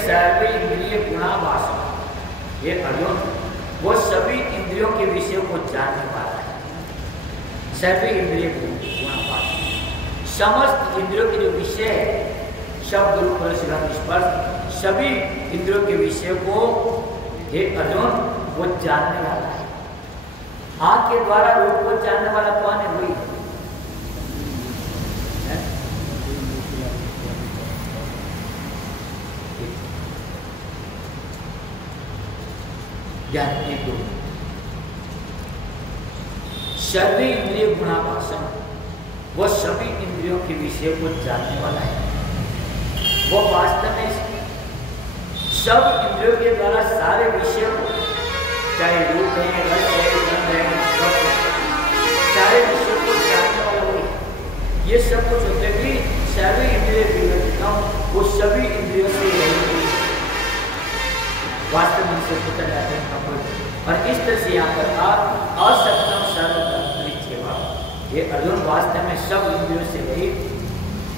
सर्व इंद्रिय गुणाभाषण, ये अर्जुन वो सभी इंद्रियों के विषय को जानने वाला है। सर्व इंद्रिय गुणाभाषण, समस्त इंद्रियों के जो विषय है, शब्द रूप रस गंध स्पर्श, सभी इंद्रियों के विषय को हे अर्जुन वो जानने वाला है। आंख के द्वारा रूप को जानने वाला कौन है? वही है। ज्ञान एक दो सर्व इंद्रिय गुणाभाषण, वो सभी इंद्रियों के विषय को जानने वाला है। वो वास्तव में सब इंद्रियों के द्वारा सारे विषय को, चाहे रूप है, रस है, गंध है, स्पर्श है, सारे विषयों को जानने वाला वही। ये सब कुछ होते भी सर्व इंद्रिय विवर्जितम, वो सभी इंद्रियों से रहेंगे। वास्तव में से पता जाता है और इस तरह से यहाँ पर आप असक्तम सर्वसेवा, ये अर्जुन वास्तव में सब इंद्रियों से रहित,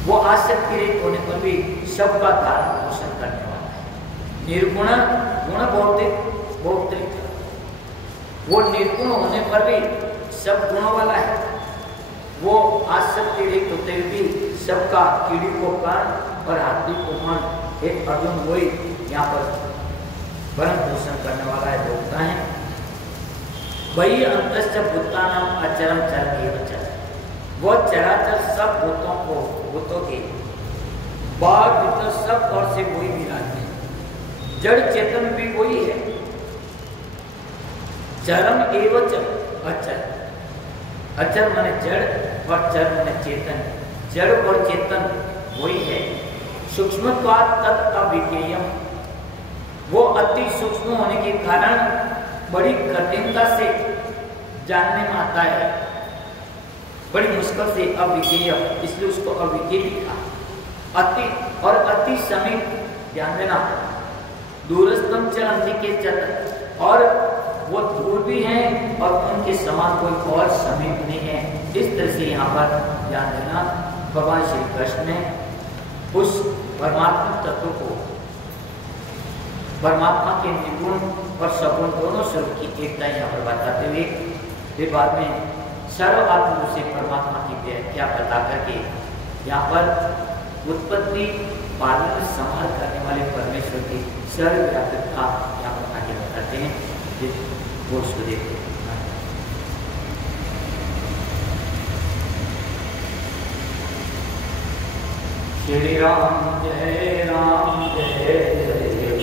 वो आसक्ति रहित होने पर भी सबका धारण पोषण करने वाला है। निर्गुण गुण भौतिक, वो निर्गुण होने पर भी सब गुणों वाला है। वो आसक्ति रहित होते हुए भी सबका कीड़ी को प्राण और हाथी को मन, एक अर्जुन वही यहाँ पर भरण पोषण करने वाला है, भोगता है। वही अंतश्च भूतानां अचरम चर, वो चराचर सब भूतों के बाहर भीतर सब और से वही विराजते हैं। जड़ चेतन भी वही है। चरम एवं अचर, अचर माने जड़ और चर माने चेतन। जड़ और चेतन वही है। सूक्ष्मत्वात् तत् अविज्ञेयम्, वो अति सूक्ष्म होने के कारण बड़ी कठिनता से जानने में आता है, बड़ी मुश्किल से अविज्ञेय, इसलिए उसको अविज्ञेय लिखा। अति और अति समीप, ध्यान देना, दूरस्थम च अंतिके, और वो दूर भी हैं और उनके समान कोई और समीप नहीं है। इस तरह से यहाँ पर ध्यान देना, भगवान श्री कृष्ण ने उस परमात्मा तत्व को, परमात्मा के निर्गुण और सगुण दोनों स्वरूप की एकता यहाँ पर बताते हुए फिर बाद में सर्व आत्म से परमात्मा की व्याख्या बता करके यहाँ पर उत्पत्ति पालन संहार करने वाले परमेश्वर की सर्वव्यापकता यहाँ पर आगे बताते हैं। वो उसको देखते हैं। श्री राम जय राम, जय जय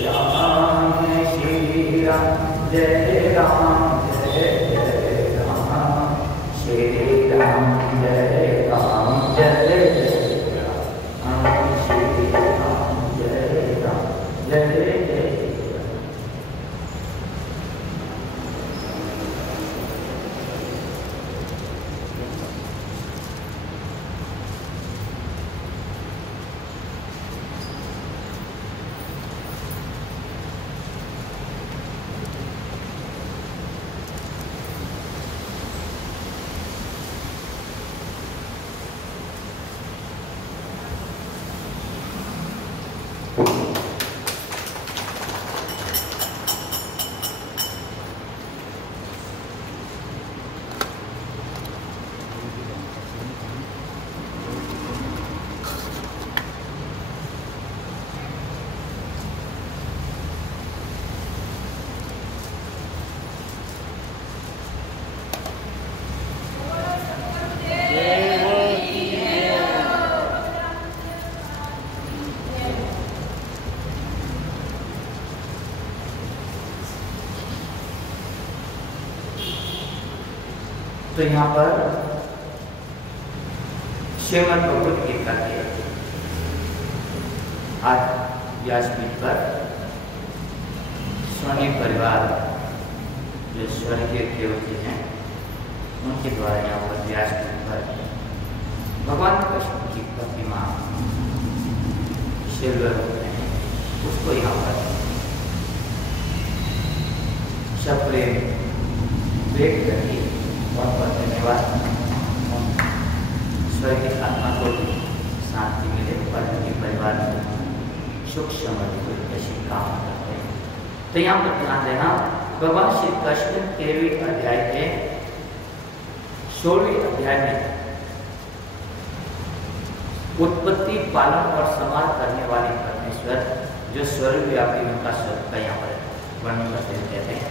राम, श्री राम जय राम, जय जय राम, श्री राम जय राम, जय जय राम, श्री राम जय राम, जय जय। तो यहाँ पर श्रीमद् भगवद गीता के आज व्यासपीठ पर स्वामी परिवार जो स्वर्गीय देवते हैं उनके द्वारा यहाँ पर व्यासपीठ पर भगवान कृष्ण की प्रतिमा सिल्वर है, उसको यहाँ पर सप्रेम वेट करके बहुत बहुत धन्यवाद। स्वर्ग की आत्मा को शांति मिले, पर उनके परिवार को सूक्ष्म कैसे काम करते हैं। तो यहाँ पर ध्यान देना, भगवान श्री कृष्ण 13वीं अध्याय के 16वीं अध्याय में उत्पत्ति, पालन और संहार करने वाले परमेश्वर जो सर्वव्यापी उनका स्वरूप का यहाँ पर वर्णन करते कहते हैं।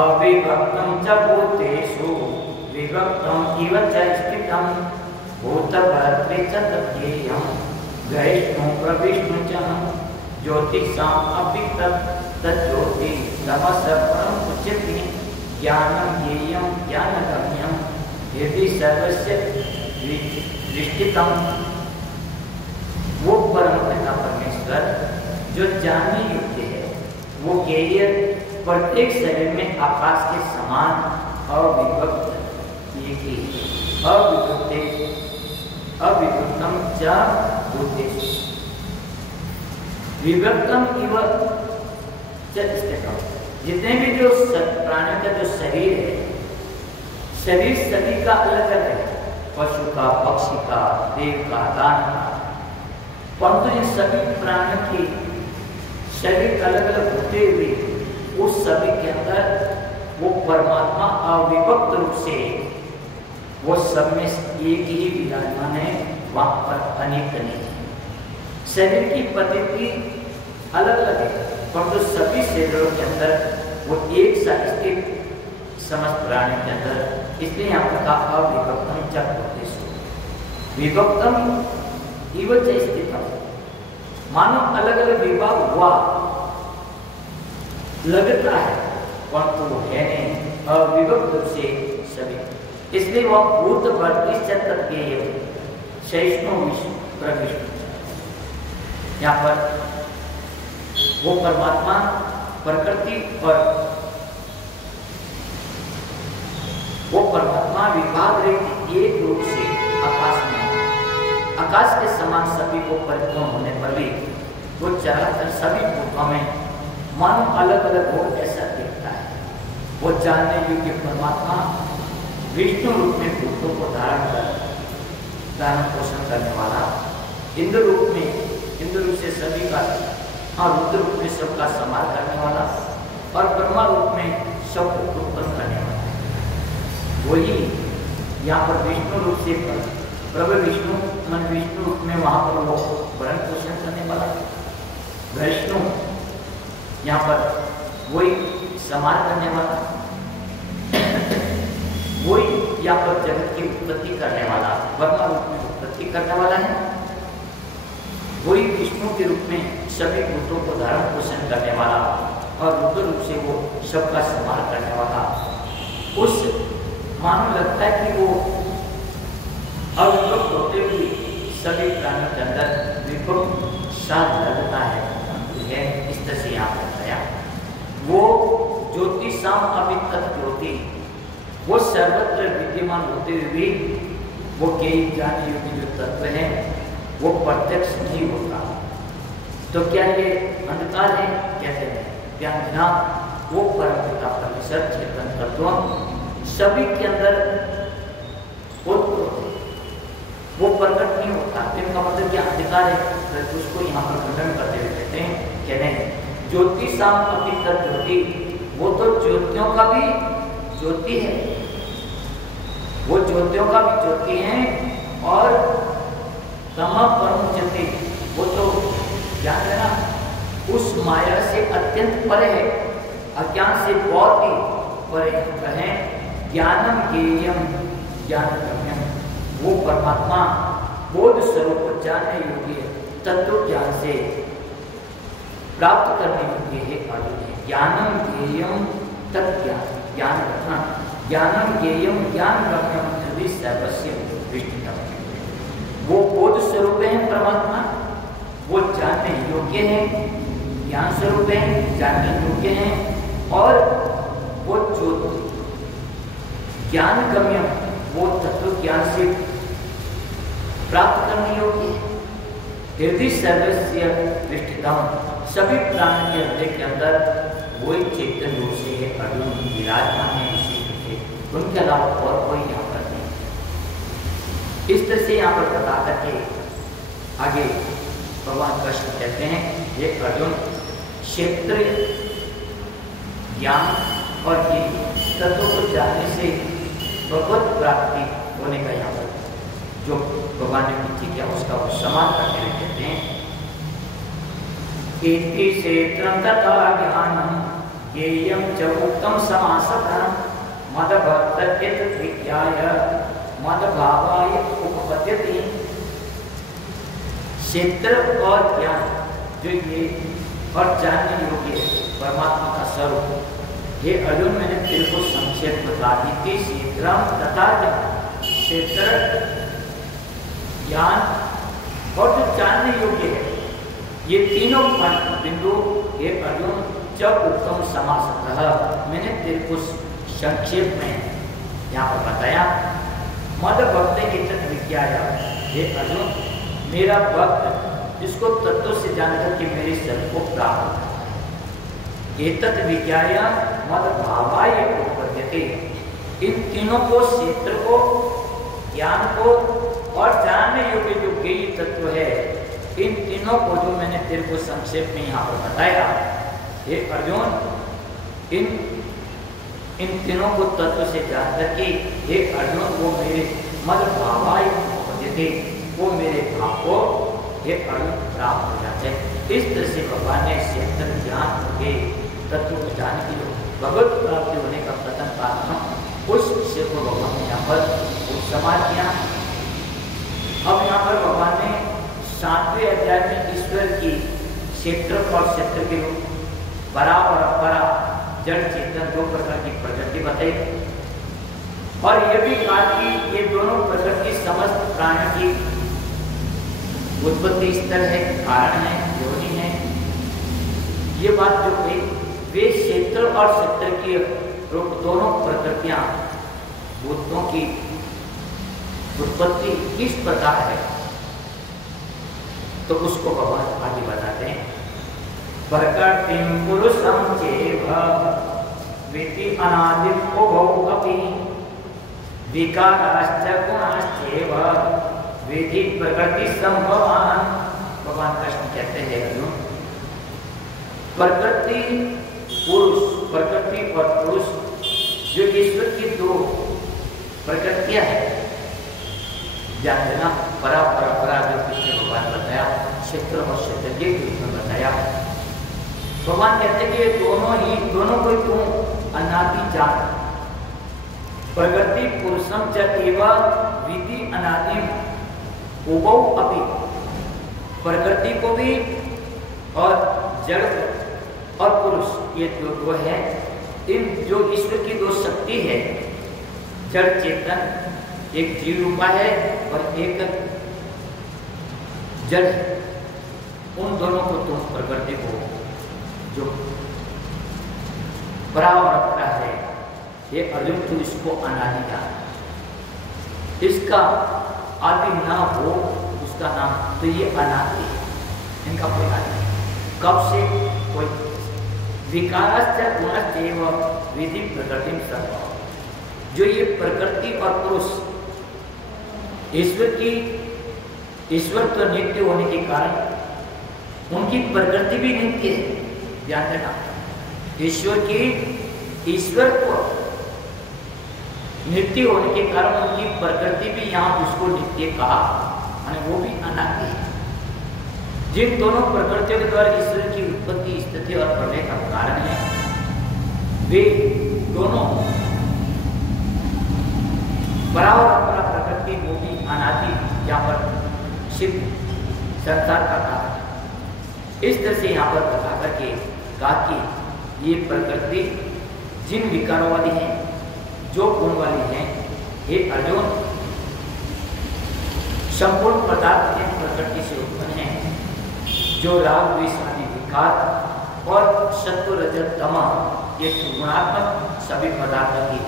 अविभक्तं च भूतेषु विभक्तं इव च स्थितं भूतभर्तृ च तद्येयं वैष्णु प्रविष्णु च ज्योतिषाम् अपि तज्ज्योति तमसः परम् उच्यते ज्ञानं ज्ञेयं ज्ञानगम्यं यदि सर्वस्य दृष्टितम्। वो परम पिता परमेश्वर जो जानने योग्य है, वो ज्ञेय प्रत्येक शरीर में आकाश के समान अविभक्त एक ही अविभक्तम च भूतेषु विभक्तम इव च स्थितम्। जितने भी जो प्राणियों का जो शरीर है, शरीर सभी का अलग अलग है, पशु का, पक्षी का, देव का, दान का, परंतु इन सभी प्राणियों की शरीर अलग अलग होते हुए उस सभी के अंदर वो परमात्मा अविभक्त रूप से वो सब में एक ही विराजमान है, वहां पर अनेक नहीं है। शरीर की पद्धति अलग अलग है, परंतु सभी शरीरों के अंदर वो एक साथ स्थित समस्त प्राणी के अंदर, इसलिए यहाँ पर कहा अविभक्तम च भूतेषु विभक्तम इव च स्थितम्। मानो अलग अलग विभाग हुआ लगता है, परंतु वो है नहीं, अविभक्त रूप से सभी। इसलिए वह भूत भर्तृ च तद्येयं वैष्णु प्रविष्णु। यहाँ पर वो परमात्मा प्रकृति और वो परमात्मा विभाग रहित एक रूप से आकाश में, आकाश के समान सभी को परिपूर्ण होने पर भी वो चराचर सभी भूतों में मन अलग अलग हो ऐसा दिखता है। वो जानने योग्य परमात्मा विष्णु रूप में भूतों को धारण पोषण करने वाला, इंद्र रूप में, इंद्र रूप से सभी का, रुद्र रूप में सबका संहार करने वाला, और ब्रह्मा रूप में सबको उत्पन्न करने वाला। वही यहाँ पर विष्णु रूप से प्रभु विष्णु मन विष्णु रूप में वहां पर वो भरण पोषण करने वाला, वैष्णु यहाँ पर वही संहार करने वाला, वही यहाँ पर जगत की उत्पत्ति करने वाला, ब्रह्मा रूप में उत्पत्ति करने वाला है, वही विष्णु के रूप में सभी भूतों को धारण पोषण करने वाला, और रुद्र रूप से वो सबका संहार करने वाला। उस मानो लगता है कि वो अविभक्त होते हुए सभी प्राणियों के अंदर विभक्त साथ लगता है, इस तरह से यहाँ पर बताया। वो ज्योति साम अवितत ज्योति, वो सर्वत्र विद्यमान होते हुए भी वो ज्ञेय ज्ञान योग्य जो तत्व है वो प्रत्यक्ष नहीं होता। तो क्या ये अंधकार है? कहते हैं ज्ञान बिना वो परम पिता परमेश्वर चेतन तत्व सभी के अंदर वो प्रकट नहीं होता। इनका मतलब क्या अंधकार है, तो उसको यहाँ पर खंडन करते हुए कहते हैं कि नहीं, ज्योति साम अपितत ज्योति, वो तो ज्योतियों का भी ज्योति है, वो ज्योतियों का भी ज्योति है, और तमः परम ज्योति, वो तो ज्ञान है ना, उस माया से अत्यंत परे है, अज्ञान से बहुत ही परे है। ज्ञानम ज्ञेयम ज्ञानगम्यम, वो परमात्मा बोध स्वरूप जानने योग्य तत्व ज्ञान से प्राप्त करने योग्य है अर्जुन। ज्ञानम ज्ञेयम तत्ज्ञान ज्ञान रखना, ज्ञानम ज्ञेयम ज्ञानगम्यम हृदय सर्वस्य विष्णुतम। वो बोध स्वरूप है परमात्मा, वो जानने योग्य है, ज्ञान स्वरूप है, जानने योग्य है, और वो जो ज्ञान गम्यम, वो तत्व ज्ञान से प्राप्त करने योग्य है। हृदय सर्वस्य विष्ठितम, सभी प्राणियों के हृदय के अंदर वही चेतन रूप से है अर्जुन विराजमान है, विशेष, उनके अलावा और कोई यहाँ पर नहीं। इस तरह से यहाँ पर बता करके आगे भगवान कृष्ण कहते हैं ये अर्जुन क्षेत्र ज्ञान और ये तत्व को जानने से भगवत प्राप्ति होने का यहाँ पर जो भगवान ने विधि किया उसका वो समान करके हुए कहते हैं इति क्षेत्रं तथा ज्ञानं ज्ञेयं च उक्तं समासतः मदभक्त विज्ञाय मदभावाय उपपद्यते। क्षेत्र और ज्ञान जो ये और जानने योग्य परमात्मा का स्वरूप, ये अर्जुन मैंने तेरे को संक्षेप बता दी थी। क्षेत्रम तथा क्षेत्र ज्ञान और जो जानने योग्य है, ये तीनों बिंदु ये अर्जुन जब उत्तम समासतः मैंने तेरे को संक्षेप में यहाँ पर बताया। मद भक्त विज्ञा हे अर्जुन मेरा भक्त जिसको तत्व से जानकर के मेरे सर को प्राप्त होता है, एतत् विज्ञाय मद भावाय उपपद्यते। इन तीनों को क्षेत्र को ज्ञान को और जानने योग्य जो ज्ञेय तत्व है, इन तीनों को जो मैंने तेरे को संक्षेप में यहाँ पर बताया, हे अर्जुन इन तीनों को तत्व से जान करके हे अर्जुन वो मेरे मद भावाय उपपद्यते, वो मेरे भाव को हे अर्जुन प्राप्त हो जाते हैं। इस तरह से भगवान ने क्षेत्र ज्ञान के तत्व को जानने की जो भगवत प्राप्ति होने का प्रथम कारण उस विषय को भगवान ने यहाँ पर समाज किया। अब यहाँ पर भगवान ने 7वें अध्याय में ईश्वर की क्षेत्र और क्षेत्र के रूप परा और अपरा जड़ चेतन दो प्रकार की प्रकृति बताई और यह भी कहा कि ये दोनों प्रकृति समस्त प्राणियों की उत्पत्ति स्थल है, कारण है, योनि है। ये बात जो कही वे क्षेत्र और क्षेत्र की रूप दोनों प्रकृतियां भूतों की उत्पत्ति किस प्रकार है, तो उसको भगवान आगे बताते हैं। प्रकृतिं पुरुषं चैव विद्धि अनादिं उभौ अपि विकाराश्च गुणाश्चैव विधि प्रकृति संभवान। भगवान कृष्ण कहते हैं अर्जुन प्रकृति और पुरुष जो ईश्वर की दो प्रकृतियां हैं, ध्यान देना। परा परपरा जो पीछे भगवान बताया, क्षेत्र और क्षेत्र के बीच में बताया। भगवान कहते हैं कि दोनों को तुम अनादि जान। प्रकृति पुरुषम च एव विधि अनादि उभौ अपि, प्रकृति को भी और जड़ और पुरुष ये दो है। इन जो ईश्वर की दो शक्ति है, जड़ चेतन एक जीव रूपा है और एक जड़, उन दोनों को तुम प्रकृति को जो परा और अपरा है, ये अर्जुन तू इसको अनादि जान। इसका आदि ना हो उसका नाम तो ये अनादि, इनका कोई आदि कब से कोई विकारश्च गुणश्चैव विधि प्रकृति सर्वं। जो ये प्रकृति और पुरुष ईश्वर तो नित्य होने के कारण उनकी प्रकृति भी नित्य है। ध्यान देना, ईश्वरत्व नित्य होने के कारण उनकी प्रकृति भी यहाँ उसको नित्य कहा, माने वो भी अनादि है। जिन दोनों प्रकृतियों के द्वारा ईश्वर की उत्पत्ति स्थिति और प्रलय का कारण है, वे दोनों परा और अपरा प्रकृति वो भी अनादि यहाँ पर सिद्ध संसार का कारण। इस तरह से यहाँ पर बता करके कहा कि ये प्रकृति जिन विकारों वाली है, जो गुण वाली है, हे अर्जुन संपूर्ण पदार्थ के प्रकृति से उत्पन्न है। जो राग द्वेष आदि विकार और सत्व रजत तमः ये गुणात्मक सभी पदार्थों की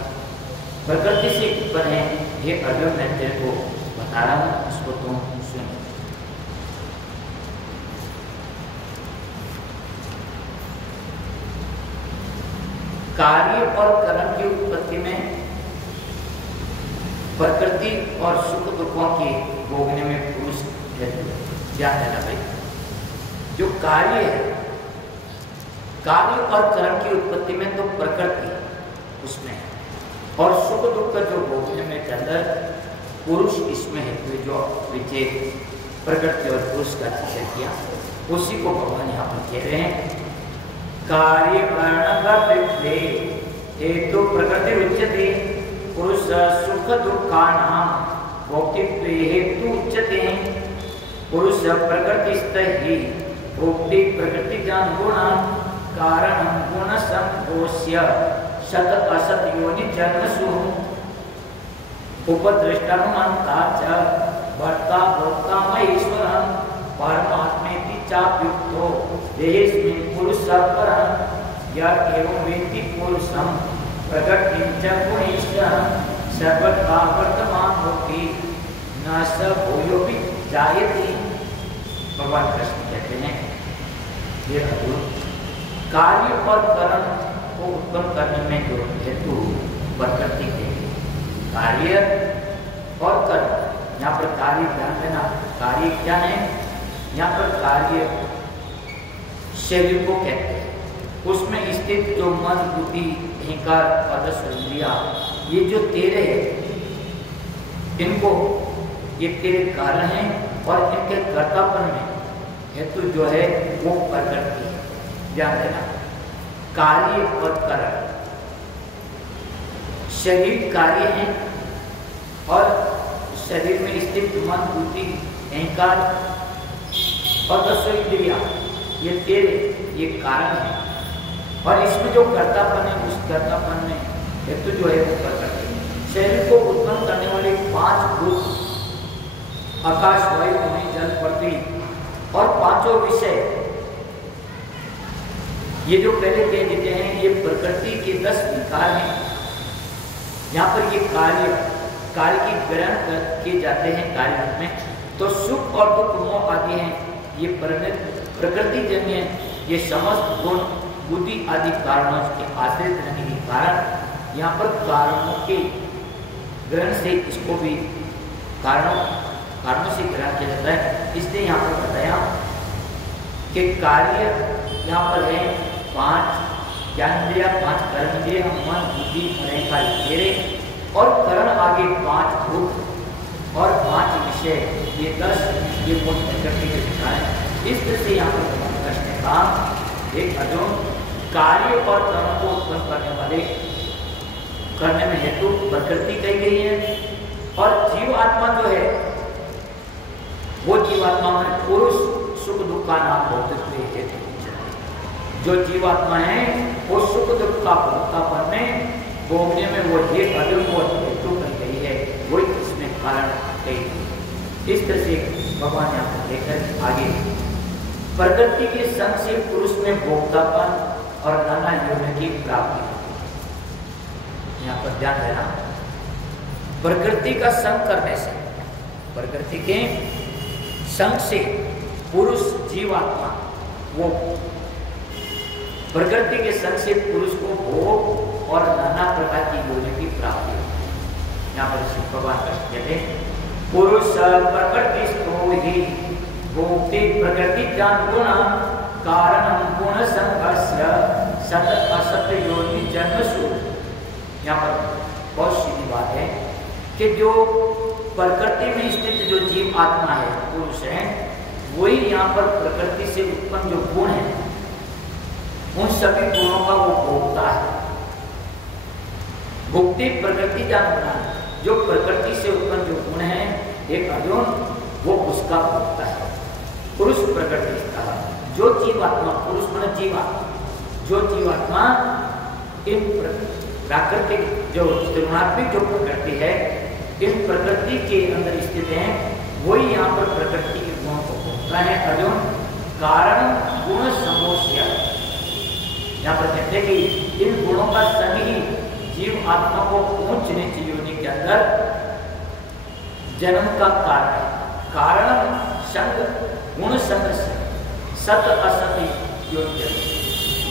प्रकृति से उत्पन्न है। ये अर्जुन मैं तेरे को बता रहा हूँ, इसको तुम सुन। कार्य और कर्म की उत्पत्ति में प्रकृति और सुख दुखों के भोगने में पुरुष ध्यान देना भाई। जो कार्य है, कार्य और कर्म की उत्पत्ति में तो प्रकृति उसमें है, और सुख दुख का जो भोगने में के अंदर पुरुष इसमें है। तो जो विचेत प्रकृति और पुरुष का चर्चा किया, उसी को भगवान यहाँ पर कह रहे हैं। कार्य कारण हेतु प्रकृति उच्यते, पुरुष सुख दुखानां भोक्तृत्व हेतु उच्यते। पुरुष प्रकृतिस्थ ही भोक्ति प्रकृतिजानुगुणं कारणं गुणसंगोष्य सत असत योनि जन्मसु उपदृष्टानुमन्ता च भर्ता भोक्ता महेश्वरं परमात्मेति चाप्युक्तो देहेस्मिन् पुरुषः परं यः एवं वेत्ति पुरुषं प्रकृतिं च गुणैश्च सर्वथा वर्तमानोऽपि न स भूयोऽपि जायते। भगवान कृष्ण कहते हैं, ये अर्जुन, कार्य और कर्म को उत्पन्न करने में जो हेतु प्रकृति के कार्य और कर्म, यहाँ पर कार्य ध्यान देना, कार्य क्या है, यहाँ पर कार्य शरीर को कहते हैं, उसमें स्थित जो मन बुद्धि अहंकार और दस इंद्रियां, ये जो तेरे हैं, इनको ये तेरे कारण हैं, और इनके कर्तापन में हेतु जो है वो प्रकृति है। ध्यान देना, कार्य और कर्म, शरीर कार्य है और शरीर में स्थित मन बुद्धि अहंकार और दस इंद्रियां, ये तेरे, ये कारण है, और इसमें जो कर्तापन है, उस कर्तापन में हेतु जो है वो प्रकृति। शरीर को उत्पन्न करने वाले 5 भूत, आकाश वायु भूमि जल पृथ्वी, और 5 विषय, ये जो पहले कह देते हैं, ये प्रकृति के 10 विकार हैं। यहाँ पर ये कार्य की ग्रहण किए जाते हैं कार्य में, तो सुख और दुख मोह आदि हैं, ये प्रकृति जन्य, ये समस्त गुण बुद्धि आदि कारणों के आश्रित रहने के कारण यहाँ पर कारणों के ग्रहण से इसको भी कारणों से ग्रहण किया जाता है। इसलिए यहाँ पर बताया कि कार्य यहाँ पर है 5 ज्ञानेंद्रिय, 5 कर्मेंद्रिय, मन बुद्धि अहंकार तेरे, और करण आगे 5 भूत और 5 विषय, ये 10 ये मूल प्रकृति के विकार है। इस तरह से यहाँ पर प्रश्न का एक अर्जुन, कार्य और कर्म को उत्पन्न करने में हेतु प्रकृति कही गई है, और जीवात्मा जो है वो जीवात्मा में पुरुष सुख दुख का नाम भोक्तृत्व हेतु। जो जीवात्मा है वो सुख दुख का भोक्तापन में भोगने में वो ये अर्जुन को हेतु कही गई है, वही इसमें कारण कही गई। इस तरह से भगवान यहाँ पर लेकर आगे प्रकृति के संग से पुरुष में भोक्तापन और नाना योनि की प्राप्ति। यहाँ पर ध्यान देना, प्रकृति का संग करने से, प्रकृति के संग से पुरुष जीवात्मा, वो प्रकृति के संग से पुरुष को भोग और नाना प्रकार की योनि की प्राप्ति। यहाँ पर भगवान कहते हैं, पुरुष प्रकृतिस्थो ही भोक्ति प्रकृति जानुगुणं कारणं गुण संघस्य सत असत योनि जन्मसु। यहाँ पर बहुत सीधी बात है कि जो प्रकृति में स्थित जो जीव आत्मा है, पुरुष है, वही यहाँ पर प्रकृति से उत्पन्न जो गुण है, उन सभी गुणों का वो भोगता है। भोक्ति प्रकृति जानुगुणं, जो प्रकृति से उत्पन्न जो गुण है एक अर्जुन, वो उसका भोगता है। पुरुष प्रकृति का जो जीवात्मा, पुरुष माने जीवात्मा, जो जीवात्मा इन प्राकृतिक जो त्रिगुणात्मक जो प्रकृति है, इन प्रकृति के अंदर स्थित है, वही यहाँ पर प्रकृति के गुणों को भोगता है अर्जुन। कारण गुण समोष्य, यहाँ पर कहते हैं कि इन गुणों का संग ही जीव आत्मा को ऊंच नीच योनि के अंदर जन्म का कारण है। कारण संग गुण संग सत असत योनि,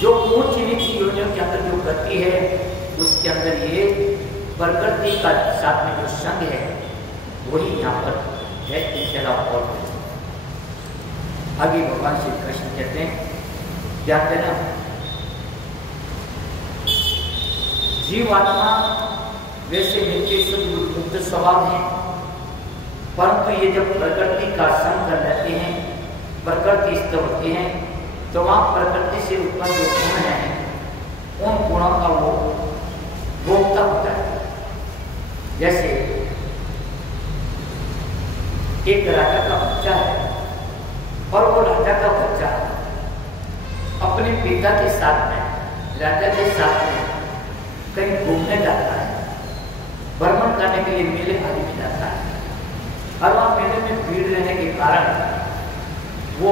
जो ऊंच नीच योनियों के अंदर जो गति है, उसके अंदर ये प्रकृति का साथ में जो संग है, वही यहाँ पर है। इसके अलावा और आगे भगवान श्री कृष्ण कहते हैं, ध्यान देना, जीवात्मा वैसे नित्य शुद्ध मुक्त स्वभाव है, परंतु ये जब प्रकृति का संग कर लेते हैं, प्रकृति स्थित होते हैं, तो वहां प्रकृति से उत्पन्न जो गुण है उन गुणों का वो भोक्ता होता है। जैसे एक राजा का बच्चा है और वो राजा का बच्चा अपने पिता के साथ में, राजा के साथ में कहीं घूमने जाता है, भ्रमण करने के लिए मेले आदि में जाता है, और वहां मेले में भीड़ रहने के कारण वो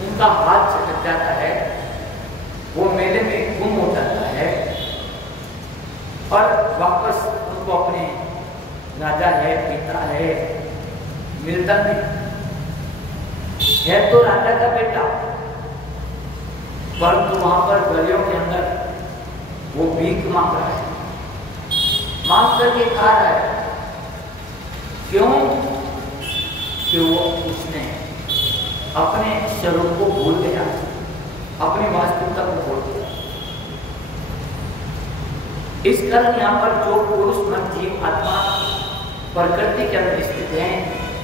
उनका हाथ छटक जाता है, वो मेले में गुम हो जाता है और वापस उनको अपने राजा है, पिता है, मिलता नहीं है, तो राजा का बेटा, परंतु वहां पर गलियों के अंदर वो भीख मांग रहा है, मांग करके खा रहा है। क्यों? कि वो उसने अपने स्वरूप को भूल गया, अपनी वास्तविकता को भूल गया। इस कारण यहाँ पर जो पुरुष मन जीव आत्मा प्रकृति के अंदर स्थित है,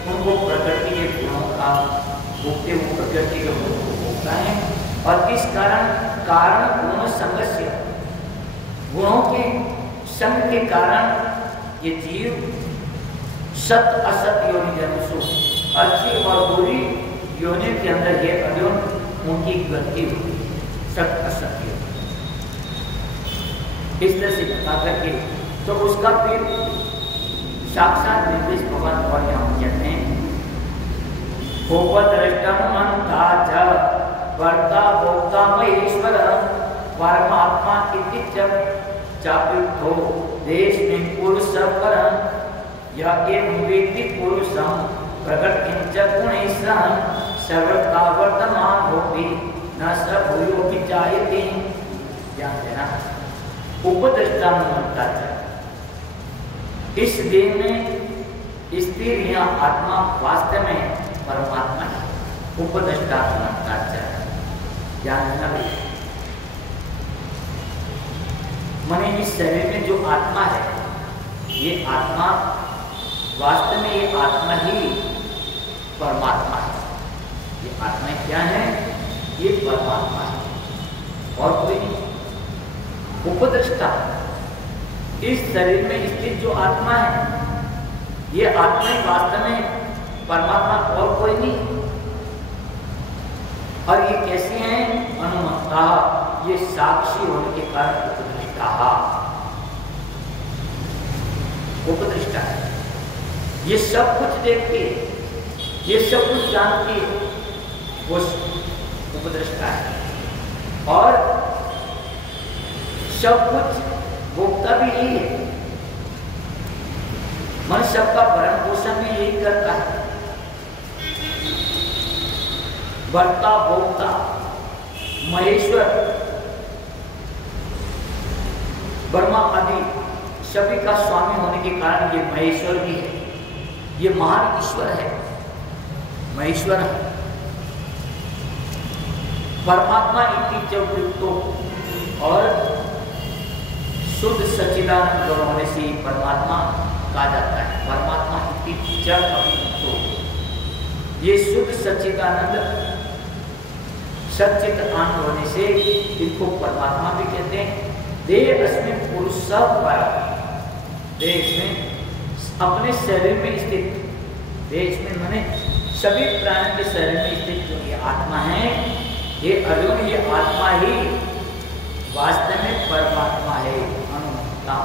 उनको प्रकृति के गुणों का भोगते हुए प्रकृति के गुणों को भोगता है, और इस कारण गुण संघर्ष, गुणों के संग के कारण ये जीव सत असत योनि जन्मसु, अच्छी और बुरी योनि के अंदर ये अर्जुन उनकी गति होती है, सत असत योनि। इस तरह से बता करके तो उसका फिर साक्षात निर्देश भगवान और यहाँ कहते हैं, उपद्रष्टम मंता च वर्ता भोक्ता महेश्वर परमात्मा इति चापितो देश में पुरुष परम यह एवं वेति पुरुषम प्रकृतिं च गुणैः सर्वथा वर्तमान होति न स भूयो विजायते। ध्यान देना, उपद्रष्टा मनता च, इस देह में स्थिर या आत्मा वास्तव में परमात्मा है, उपद्रष्टा मनता च। ध्यान देना भाई, माने इस शरीर में जो आत्मा है, ये आत्मा वास्तव में ये आत्मा ही परमात्मा है। ये आत्मा क्या है? ये परमात्मा है और कोई नहीं। उपद्रष्टा, इस शरीर में स्थित जो आत्मा है, ये आत्मा ही वास्तव में परमात्मा और कोई नहीं। और ये कैसे हैं? अनुमता, ये साक्षी होने के कारण उपद्रष्टा, उपद्रष्टा है। ये सब कुछ देखती है, ये सब कुछ जानती है, वो उपद्रष्टा है। और सब कुछ भोक्ता भी यही है, मन सबका भरण पोषण भी यही करता है। भर्ता भोक्ता महेश्वर ब्रह्मा आदि सभी का स्वामी होने के कारण ये महेश्वर भी है, ये महान ईश्वर है, महेश्वर है। परमात्मा इति चौकृतो, और शुद्ध सच्चिदानंद गुण होने से परमात्मा कहा जाता है। परमात्मा इति चौकृतो, ये शुद्ध सच्चिदानंद सच्चित आनंद होने से इनको परमात्मा भी कहते हैं। देह अस्मिन् पुरुष पर, देह में अपने शरीर में स्थित, देह में माने सभी प्राणियों के शरीर में स्थित जो ये आत्मा है, ये अर्जुन, ये आत्मा ही वास्तव में परमात्मा है। अनुमता,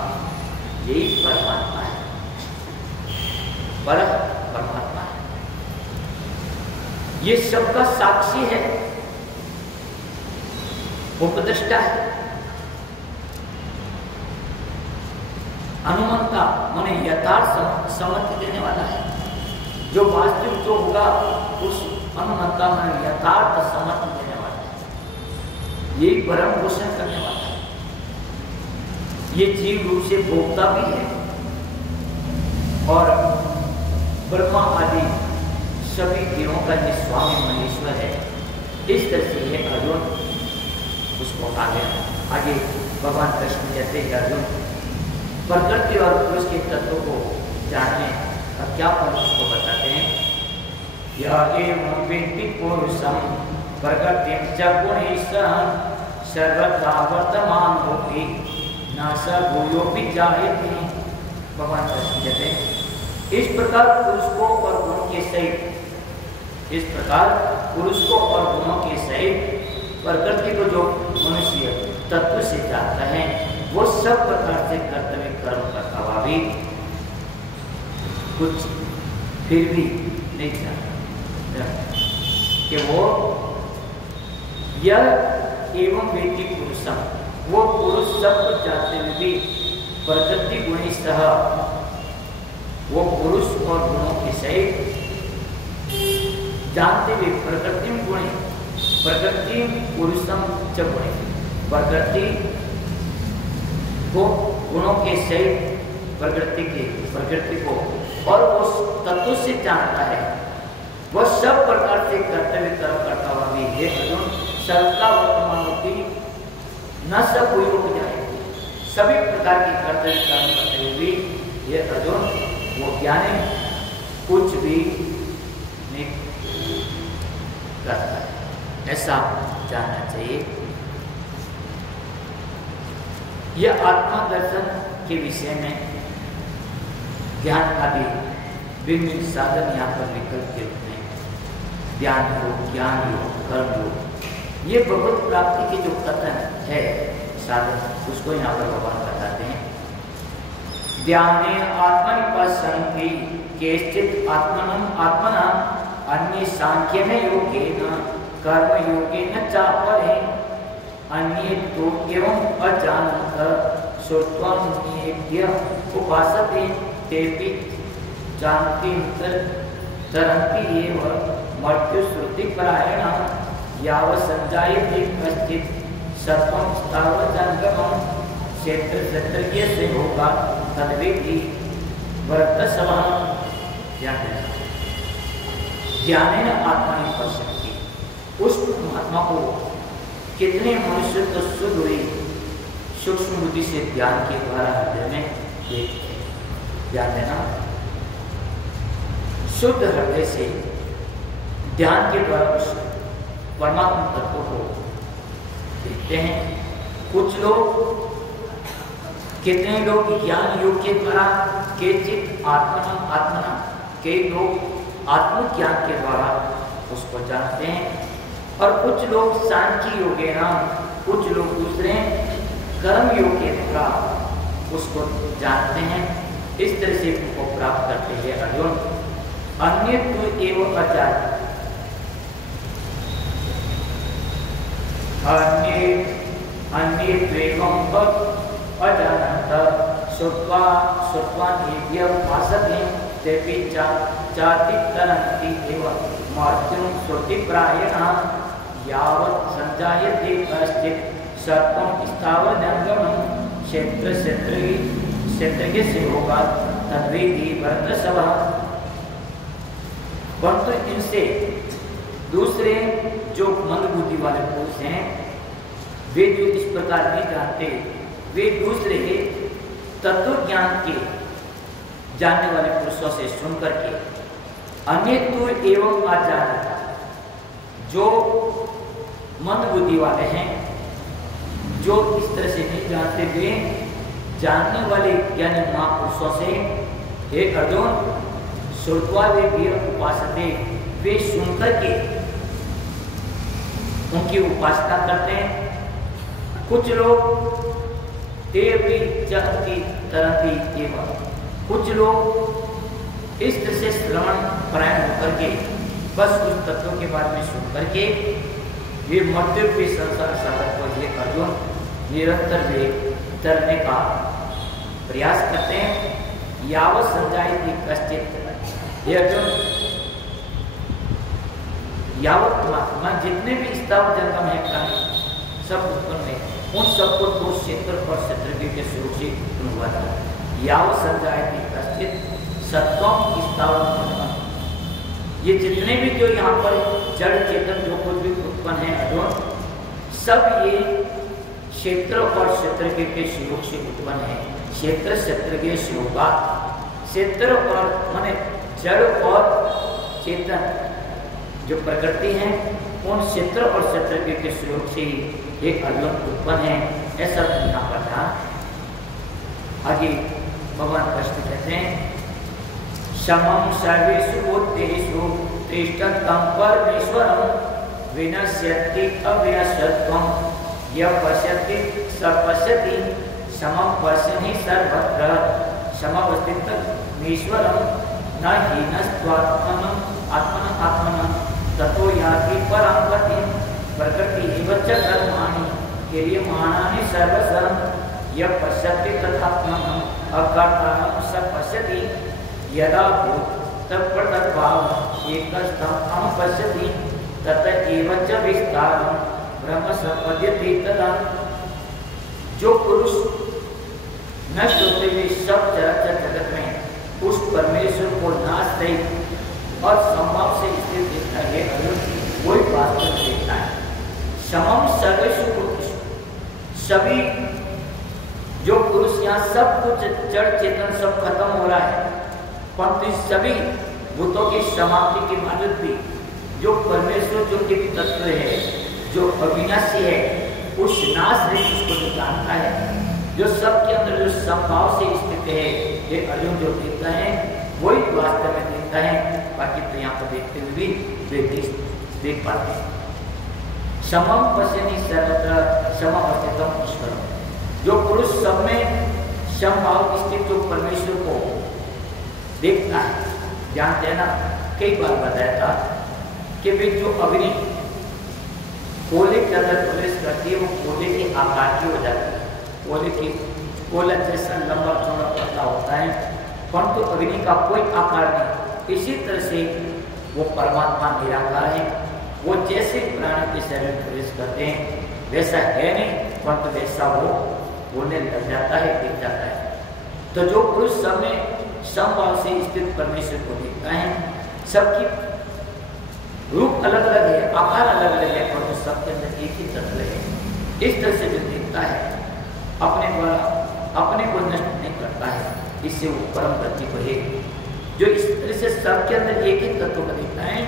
यही परमात्मा है, परमात्मा है, ये सबका साक्षी है, उपद्रष्टा है। अनुमंता माने यथार्थ समझ देने वाला है, जो वास्तविक जो होगा उस अनुमंता में यथार्थ समझ देने वाला है, यही भरण पोषण करने वाला है। ये जीव रूप से भोक्ता भी है और ब्रह्मा आदि सभी जीवों का निस्वामी महेश्वर है। इस तरह से ये अर्जुन उसको आगे भगवान कृष्ण कहते हैं अर्जुन प्रकृति और पुरुष के तत्वों को जानने का क्या फल उसको बताते हैं। वेत्ति पुरुषम प्रकृति च गुणैः सर्वथा वर्तमान होती न स भूयोपि जायते। भगवान कृष्ण कहते हैं इस प्रकार पुरुष को और गुणों के सहित, इस प्रकार पुरुष को और गुणों के सहित प्रकृति को जो मनुष्य तत्व से जानता है वो सब प्रकार से कर्तव्य कर्म करता हुआ भी कुछ फिर भी नहीं जानता कि वो यह एवं वेत्ति पुरुषम, वो पुरुष सब कुछ जानते हुए भी प्रकृति गुणी सह, वो पुरुष और गुणों के सहित जानते हुए प्रकृति गुणी, प्रकृति पुरुषम च गुणी, प्रकृति को गुणों के सहित प्रकृति को और उस तत्व से जानता है, वह सब प्रकार से कर्तव्य कर्म करता हुआ भी हे अर्जुन सबका वर्तमान होती न सब कोई हो जाएगी। सभी प्रकार के कर्तव्य कर्म करते हुए भी ये अर्जुन वो ज्ञानी कुछ भी नहीं करता है, ऐसा जानना चाहिए। यह आत्मा दर्शन के विषय में ज्ञान आदि विभिन्न साधन यहाँ पर विकल्प के रूप में ध्यान योग, ज्ञान योग, कर्म योग, ये भगवत प्राप्ति के जो कथन है साधन उसको यहाँ पर भगवान बताते हैं। ध्याने आत्मनि पश्यन्ति केचित् आत्मना अन्ये सांख्येन योगेन कर्म योगेन चापरे अन्ये तो एवं अजानत श्रुत्वान्येभ्य उपासते तेपि जानति तरन्ति एव मृत्यु श्रुति परायणा यावत् संजायते कश्चित् सत्वं तावत् जंगमं क्षेत्र से होगा तद्विधि वर्तसवः। ज्ञानेन आत्मनि पश्यन्ति, उस परमात्मा को कितने मनुष्य तो शुद्ध हुई सूक्ष्म बुद्धि से ध्यान के द्वारा हृदय में देखते हैं। ध्यान देना, शुद्ध हृदय से ध्यान के द्वारा उस परमात्मा तत्व को देखते हैं। कुछ लोग, कितने लोग ज्ञान योग के द्वारा, केचित् आत्मना, कई लोग आत्मज्ञान के द्वारा उसको जानते हैं और कुछ लोग सांख्य योगेन, कुछ लोग दूसरे कर्म योग के द्वारा उसको जानते हैं। इस तरह से उनको प्राप्त करते हैं अर्जुन। अन्य तो एवं अजात, अन्ये द्वेवं अजानत श्रुत्वान्येभ्य उपासते तेपि चाति तरन्ति एव मृत्युं श्रुतिप्रायणा यावत् संजायते कश्चित् सत्वं स्थावरजंगमं क्षेत्र से होगा तद्विधि वर्तसवः। परंतु इनसे दूसरे जो मंदबुद्धि वाले पुरुष हैं वे जो इस प्रकार नहीं जानते, वे दूसरे तत्व ज्ञान के जानने वाले पुरुषों से सुन करके अन्य तो एवं अजानता, जो मंदबुद्धि वाले हैं, जो इस तरह से नहीं जानते, वे जानने वाले यानी महापुरुषों से हे अर्जुन श्रुत्वा वे भी उपासते, वे सुनकर के उनकी उपासना करते हैं। कुछ लोग देवी जगती तरती एवं, कुछ लोग इस तरह से श्रवण परायण होकर के बस उस तत्वों के बारे में सुन करके वे मृत्यु के संसार सागर को ये अर्जुन निरंतर वे तरने का प्रयास करते हैं। यावत् संजायते कश्चित्, ये अर्जुन यावत् महात्मा जितने भी स्थावर जंगम है प्राणी सब उत्पन्न में, उन सबको दो क्षेत्र और क्षेत्र के स्वरूप से उत्पन्न हुआ था। यावत् संजायते कश्चित् सत्वं स्थावर जंगम, ये जितने भी जो यहाँ पर जड़ चेतन जो कुछ भी उत्पन्न है अर्जुन, सब ये क्षेत्र और क्षेत्र के स्वरूप से उत्पन्न है। क्षेत्र क्षेत्र के स्वरूपात, क्षेत्र और माने जड़ और चेतन जो प्रकृति है उन क्षेत्र और क्षेत्र के स्वरूप से एक अर्जुन उत्पन्न है, ऐसा यहाँ पर था। आगे भगवान कृष्ण कहते हैं समम सर्वेषु भूतेषु तिष्ठतं परमेश्वरं विनश्यति अव्यश्यत्वं यः पश्यति स पश्यति समं पश्यति सर्वत्र समवस्थितमीश्वरं न हीनस्त्वात्मनं आत्मनं ततो याति परां गतिं प्रकृति एव च कर्माणि क्रियमाणानि सर्वशः यः पश्यति तथात्मनं अकर्तारं स पश्यति यदा भूतप्रतद्भावम् एकस्थम् अनुपश्यति तत एव च विस्तारं ब्रह्म संपद्यते तदा। जो पुरुष नष्ट होते हुए सब चराचर जगत में उस परमेश्वर को नाश रहित और संभव से स्थित देखता है, वही वास्तव देखता है। समम सर्वेषु भूतेषु, सभी जो पुरुष यहाँ सब कुछ जड़ चेतन सब खत्म हो रहा है, परंतु सभी भूतों की समाप्ति के बाद भी जो परमेश्वर जो एक तत्व है, जो अविनाशी है, उस नाश रहित उसको जो जानता है, जो सबके अंदर जो समभाव से स्थित है, ये अर्जुन जो देखता है वही वास्तव में देखता है। बाकी तो यहाँ पर देखते हुए भी देख पाते हैं। समम पश्यति सर्वत्र समवस्थितम् ईश्वरम्, जो पुरुष सब में समभाव स्थित जो परमेश्वर को देखता है, जानते हैं ना, कई बार बताया था कि वे जो अग्नि कोयले के अंदर प्रवेश करती है वो कोयले के आकार की हो जाती है। कोयला जैसा लंबा चौड़ा पतला होता है, परंतु अग्नि का कोई आकार नहीं। इसी तरह से वो परमात्मा निराकार है। वो जैसे प्राणी के शरीर में प्रवेश करते हैं वैसा है नहीं, परंतु वैसा वो बोलने लग जाता है, दिख जाता है। तो जो पुरुष सब में समभाव से स्थित परमेश्वर को देखता है, सबकी रूप अलग अलग है, आकार अलग अलग है, परंतु सबके अंदर एक ही तत्व है। इस तरह से जो देखता है अपने द्वारा अपने को नष्ट नहीं करता है, इससे वो परम गति को है। जो इस तरह से सबके अंदर एक ही तत्व को देखता है,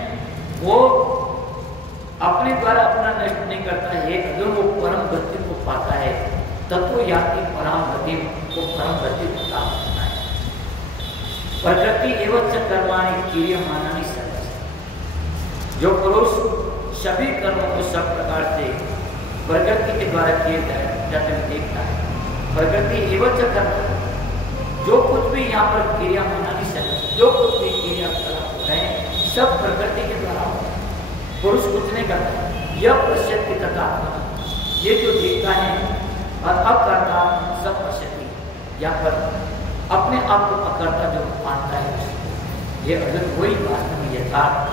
वो अपने द्वारा अपना नष्ट नहीं करता है, अगर वो परम गति को पाता है, तत्व याति परम गति को परम गति को प्राप्त करता है। प्रकृति एवं च कर्माणि क्रियमाणानि सर्वशः, जो पुरुष सभी कर्मों को सब प्रकार से प्रकृति के द्वारा किए जाते हुए देखता है। प्रकृति एवं च कर्म, जो कुछ भी यहाँ पर क्रियमाणानि सर्वशः, जो कुछ भी क्रियाकलाप हो रहे हैं सब प्रकृति के द्वारा हो रहे हैं, पुरुष कुछ नहीं करता। यह पश्यति तथा ये जो देखता है और अकर्ता सब पश्यति, यहाँ पर अपने आप को अकर्ता जो मानता है, ये अर्जुन वही वास्तव में यथार्थ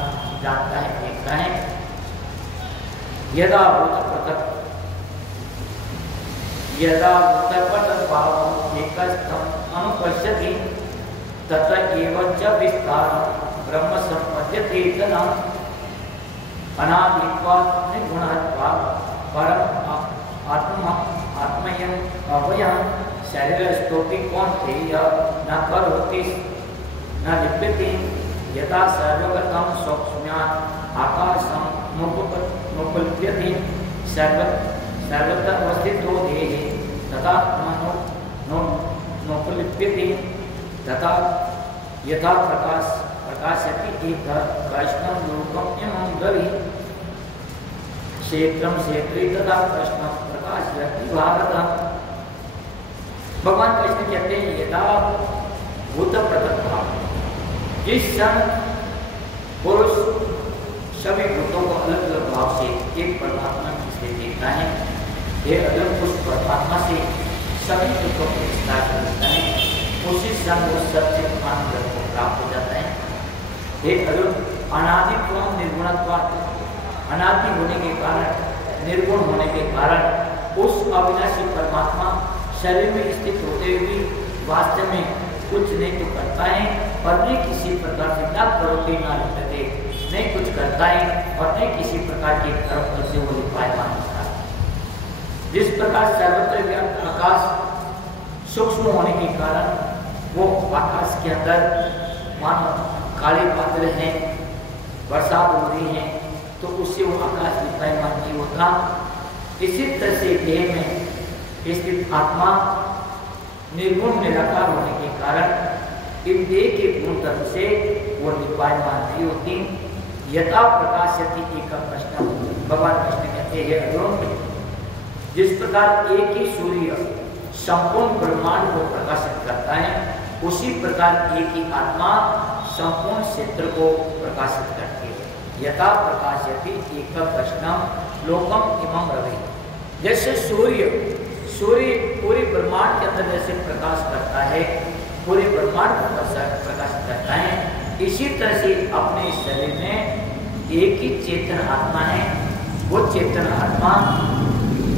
जानता है, देखता है। यदा भूतप्रतद्भावम् एकस्थम् अनुपश्यति तत एव च विस्तारं ब्रह्म सम्पद्यते तदा। अनादित्वात् निर्गुणत्वात् परम आत्मयम् अव्ययम् शरीरस्थोऽपि कौन्तेय न करोति न लिप्यते यथा सर्वगतं सौक्ष्म्यात् आकाशं नोपलभ्यते सर्वत्र अवस्थितो देहे तथा नोपलिप्यते तथा यथा प्रकाशयति एकः कृष्णं लोकम् इमं रवि क्षेत्रं क्षेत्री तथा कृष्णं प्रकाशयति भारत। भगवान कृष्ण कहते हैं यदा भूत प्रतद्भाव, जिस क्षण पुरुष सभी भूतों को अलग अलग भाव से एक परमात्मा से देखता है, ये अलग उस परमात्मा से सभी भूतों को विस्तार करता है, उसी क्षण वो सबसे आनंद को प्राप्त हो जाता है। हे अर्जुन, अनादित्वम् निर्गुणत्वात्, अनादि होने के कारण, निर्गुण होने के कारण उस अविनाशी परमात्मा शरीर में स्थित होते हुए भी वास्तव में कुछ नहीं तो करता है, और नहीं किसी प्रकार से ना करोगे ना लिप्यते, नहीं कुछ करता है और नहीं किसी प्रकार के कर्म से वो लिपायमान होता है। जिस प्रकार सर्वत्र व्याप्त आकाश सूक्ष्म होने के कारण वो आकाश के अंदर मानो काले बादल हैं, बरसात हो रही है, तो उससे वो आकाश लिपायमान नहीं होता। इसी तरह से देह में स्थित आत्मा निर्गुण निराकार होने के कारण इन देह के गुण धर्म से वो लिपायमान नहीं होती। यथा प्रकाशयति एकम कृष्ण, भगवान कृष्ण कहते हैं अर्जुन, जिस प्रकार एक ही सूर्य संपूर्ण ब्रह्मांड को प्रकाशित करता है, उसी प्रकार एक ही आत्मा संपूर्ण क्षेत्र को प्रकाशित करती है। यथा प्रकाशयति एकम कृष्ण लोकम इमं रवि, जैसे सूर्य पूरे ब्रह्मांड के अंदर जैसे प्रकाश करता है, पूरे ब्रह्मांड को प्रकाशित करता है, इसी तरह से अपने शरीर में एक ही चेतन आत्मा है। वो चेतन आत्मा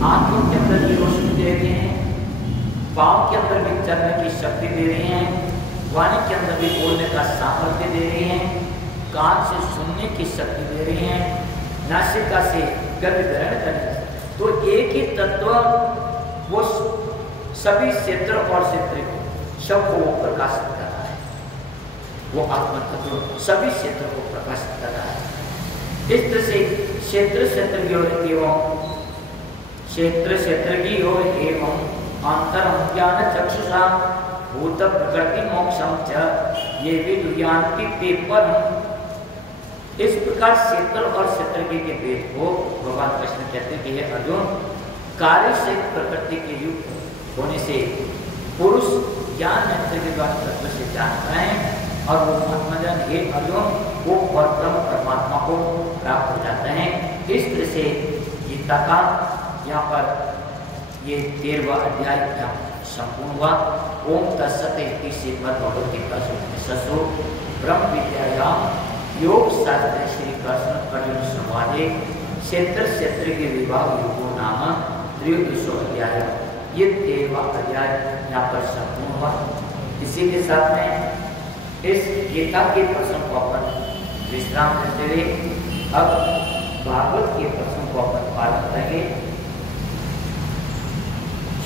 आंखों के अंदर भी रोशनी दे रही है, पाँव के अंदर भी चलने की शक्ति दे रही है, वाणी के अंदर भी बोलने का सामर्थ्य दे रही है, कान से सुनने की शक्ति दे रही है, नासिका से गंध ग्रहण करने। तो एक ही तत्व वो सभी क्षेत्र और क्षेत्र सबको वो प्रकाशित कर रहा है। वो आत्मा तत्व सभी क्षेत्र को प्रकाशित कर रहा है। इस तरह से क्षेत्र की ओर एवं अंतरम ज्ञान चक्षुषा भूत प्रकृति मोक्षम च ये विदुयान्ति ते परम। इस प्रकार क्षेत्र और क्षेत्र के भेद को भगवान कृष्ण कहते हैं कि हे अर्जुन, कार्य से प्रकृति के युक्त होने से पुरुष ज्ञान नेत्र के द्वारा तत्व से जानता है और वो आत्मज्ञान हे अर्जुन वो परमात्मा को प्राप्त हो जाता है। इस तरह से गीता का यहाँ पर ये 13वां अध्याय संपूर्ण हुआ। ओम तत्सत इति श्रीमद्भगवद्गीता सूत्र ब्रह्म विद्यायाम योग शास्त्र श्री कृष्ण अर्जुन संवादे क्षेत्र के विभाग योगो नाम 13वां अध्याय। ये 13वां अध्याय यहाँ पर संपूर्ण हुआ। इसी के साथ में इस गीता के प्रसंग को अपन विश्राम करते हुए अब भागवत के प्रसंग को अपन पालन करेंगे।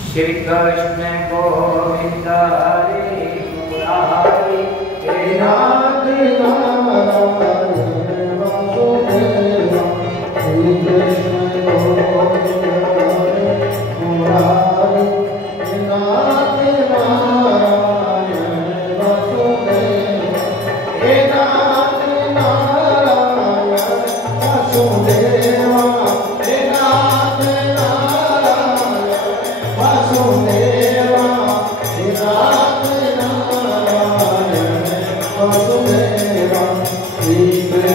श्री कृष्ण गोविंद हरे मुरारी हे नाथ Krishna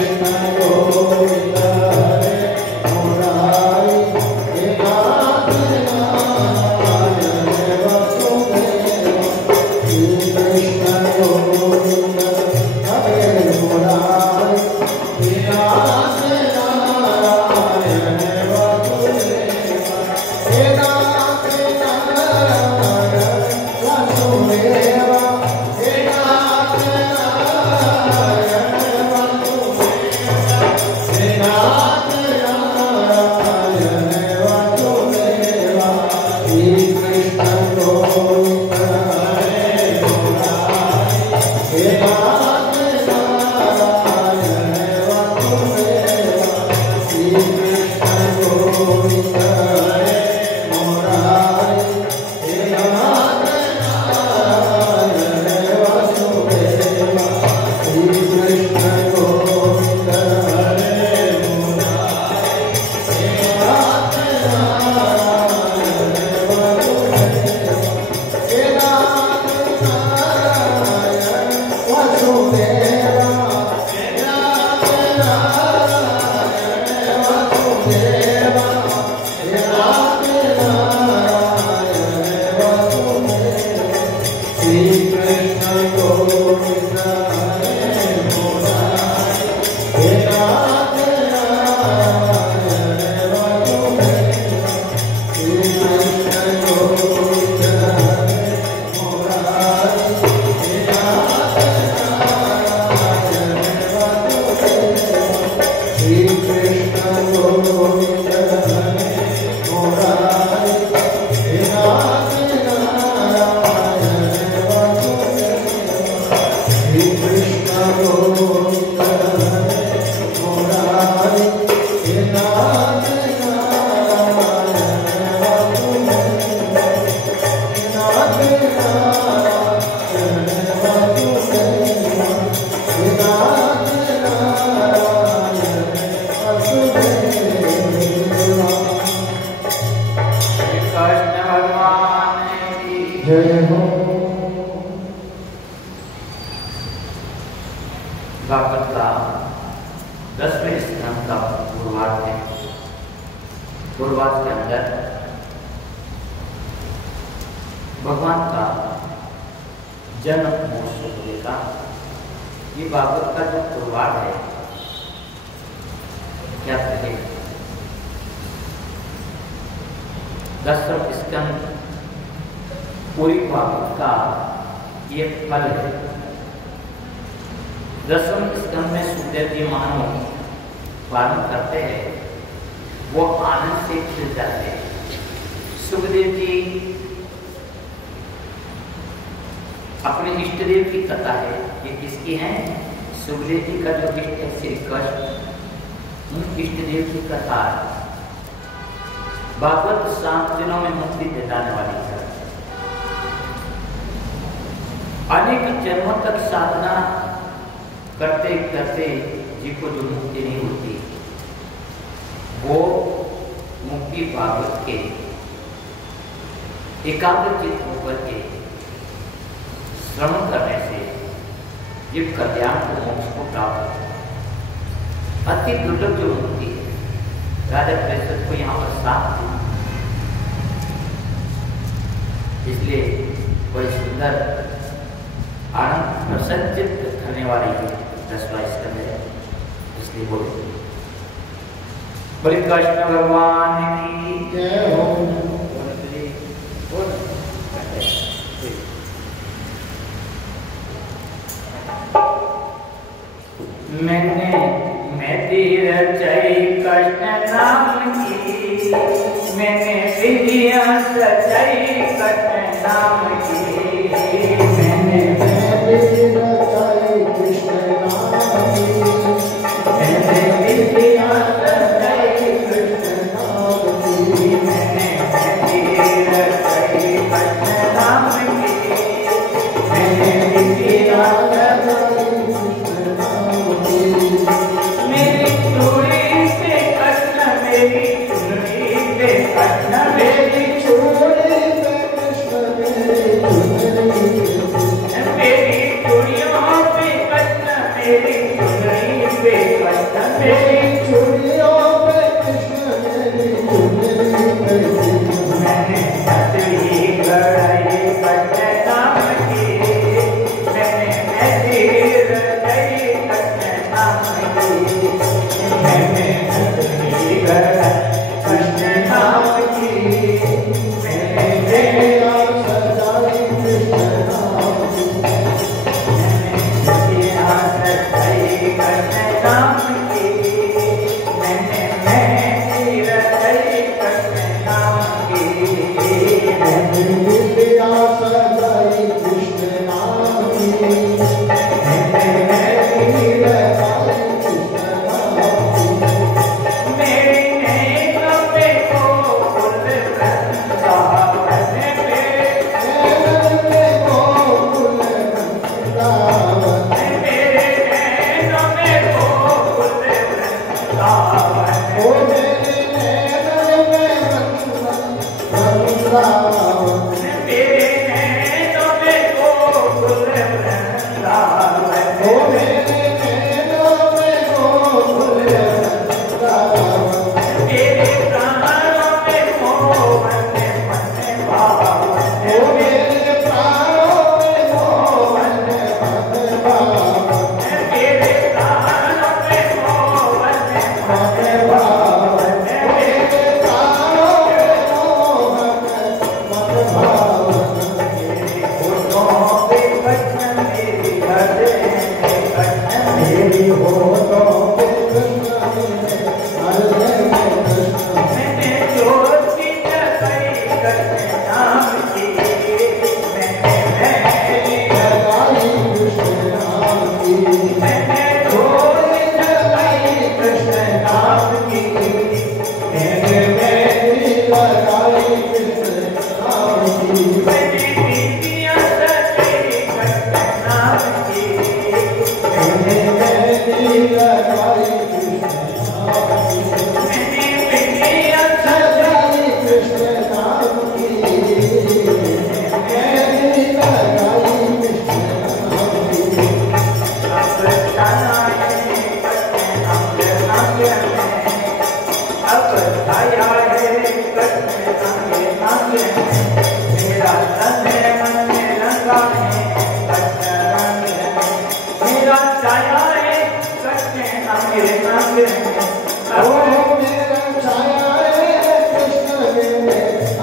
जय हो। भागवत का 10वें स्कंद का पूर्वार्ध है। पूर्वार्ध के अंदर भगवान का जन्म मोक्ष का ये भागवत का जो पूर्वार्ध है क्या कहे 10वां स्कंद पूरी भागवत का ये फल है। 10वें स्कंद में सुखदेव जी मानो पालन करते हैं, वो आनंद से खिल जाते हैं। सुखदेव जी अपने इष्ट देव की कथा है, ये किसकी है? सुखदेव जी का जो इष्ट है श्री कृष्ण, उन इष्ट देव की कथा है। भागवत 7 दिनों में मुक्ति दिलाने वाली है। अनेक जन्मों तक साधना करते करते जी को जो मुक्ति नहीं होती, वो मुक्ति भागवत के एकाग्रचित होकर के श्रवण करने से जीव कल्याण को मोक्ष को प्राप्त होता। अति दुर्लभ जो मुक्ति है, राजा परीक्षित को यहाँ पर साथ दी, इसलिए बड़ी सुंदर आनंद प्रसन्नचित करने वाली है 10वां स्कंद है। इसलिए बोले कृष्ण भगवान की जय हो। मैं तीर रचाई कृष्ण नाम की, मैंने विधिया सचाई कृष्ण नाम की, मैंने तीर रचाई कृष्ण नाम की, मैंने विधिया सचाई कृष्ण नाम की, मैंने तीर रचाई कृष्ण नाम की, मैंने विधिया सचाई कृष्ण नाम की। मेरी चूड़ी पे कृष्ण, मेरी चूड़ी पे कृष्ण, मेरी छोड़े कृष्ण मेरे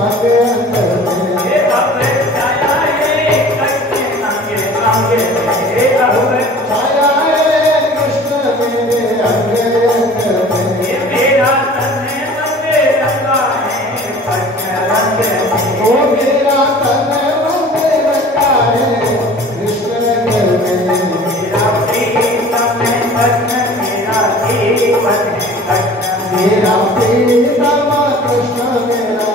अंगे अंग में हे अब छाया है कृष्ण अंगे अंगे में हे अब छाया है कृष्ण मेरे अंगे अंग में हे मेरा तन मन रंगा है कृष्ण रंग में ओ मेरा तन मन रंगा है कृष्ण रंग में मेरा प्रीतम है कृष्ण मेरा जीवन है कृष्ण मेरा प्रीतम कृष्ण मेरा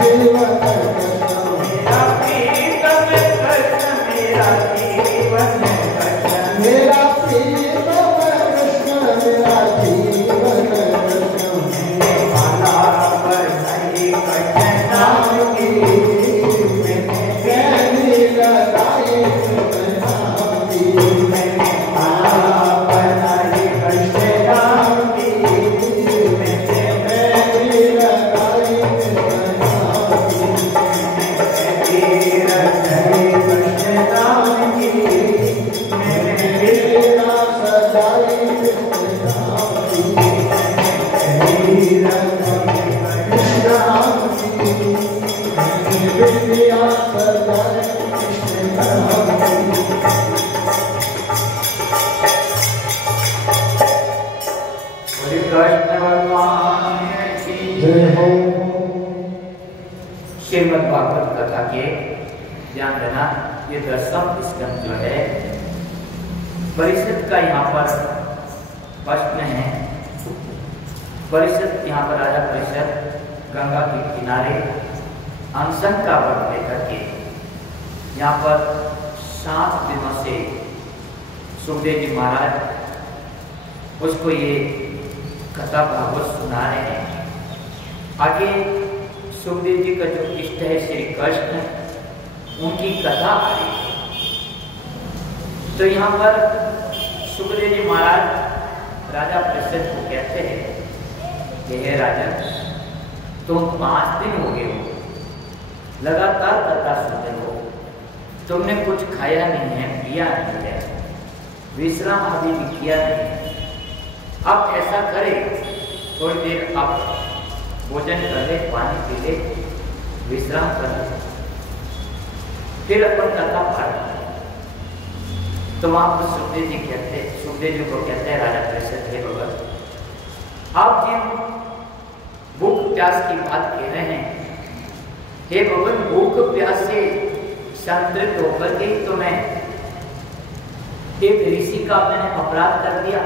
जीवन कृष्ण मेरा प्रीतम है कृष्ण मेरा जीवन है कृष्ण मेरा प्रीतम कृष्ण मेरा जीवन कृष्ण माला पर नहीं कृष्ण नाम की मैंने लगाई कृष्ण नाम की माला पर नहीं कृष्ण नाम की मैंने लगाई कृष्ण नाम की कृष्ण नाम की मेरा सजाई कृष्ण नाम की कृष्ण नाम की मेरा सजाई कृष्ण नाम की श्री कृष्ण भगवान की जय हो श्रीमद् भागवत कथा के ध्यान देना ये 10वां स्कंद जो है परिषद का यहाँ पर प्रश्न है। परिषद यहाँ पर राजा परिषद गंगा के किनारे अनशन का व्रत लेकर के यहाँ पर 7 दिनों से सुखदेव जी महाराज उसको ये कथा भागवत सुना रहे हैं। आगे सुखदेव जी का जो इष्ट है श्री कृष्ण उनकी कथा आ रही है। तो यहाँ पर सुखदेव जी महाराज राजा परिषद को कहते हैं कि हे राजन तुम 5 दिन हो गए हो लगातार कथा सुनते हो, तुमने कुछ खाया नहीं है पिया नहीं है विश्राम अभी भी किया नहीं है। अब ऐसा करे थोड़ी देर आप भोजन कर ले पानी पी ले विश्राम कर ले फिर अपन कथा पाठ। तो वहां पर सुखदेव जी को कहते हैं राजा परिषद हे भगत आप जिन भूख प्यास की बात कह रहे हैं हे भगवान भूख प्यास से संतृप्त होकर के तो मैं एक ऋषि का मैंने अपराध कर दिया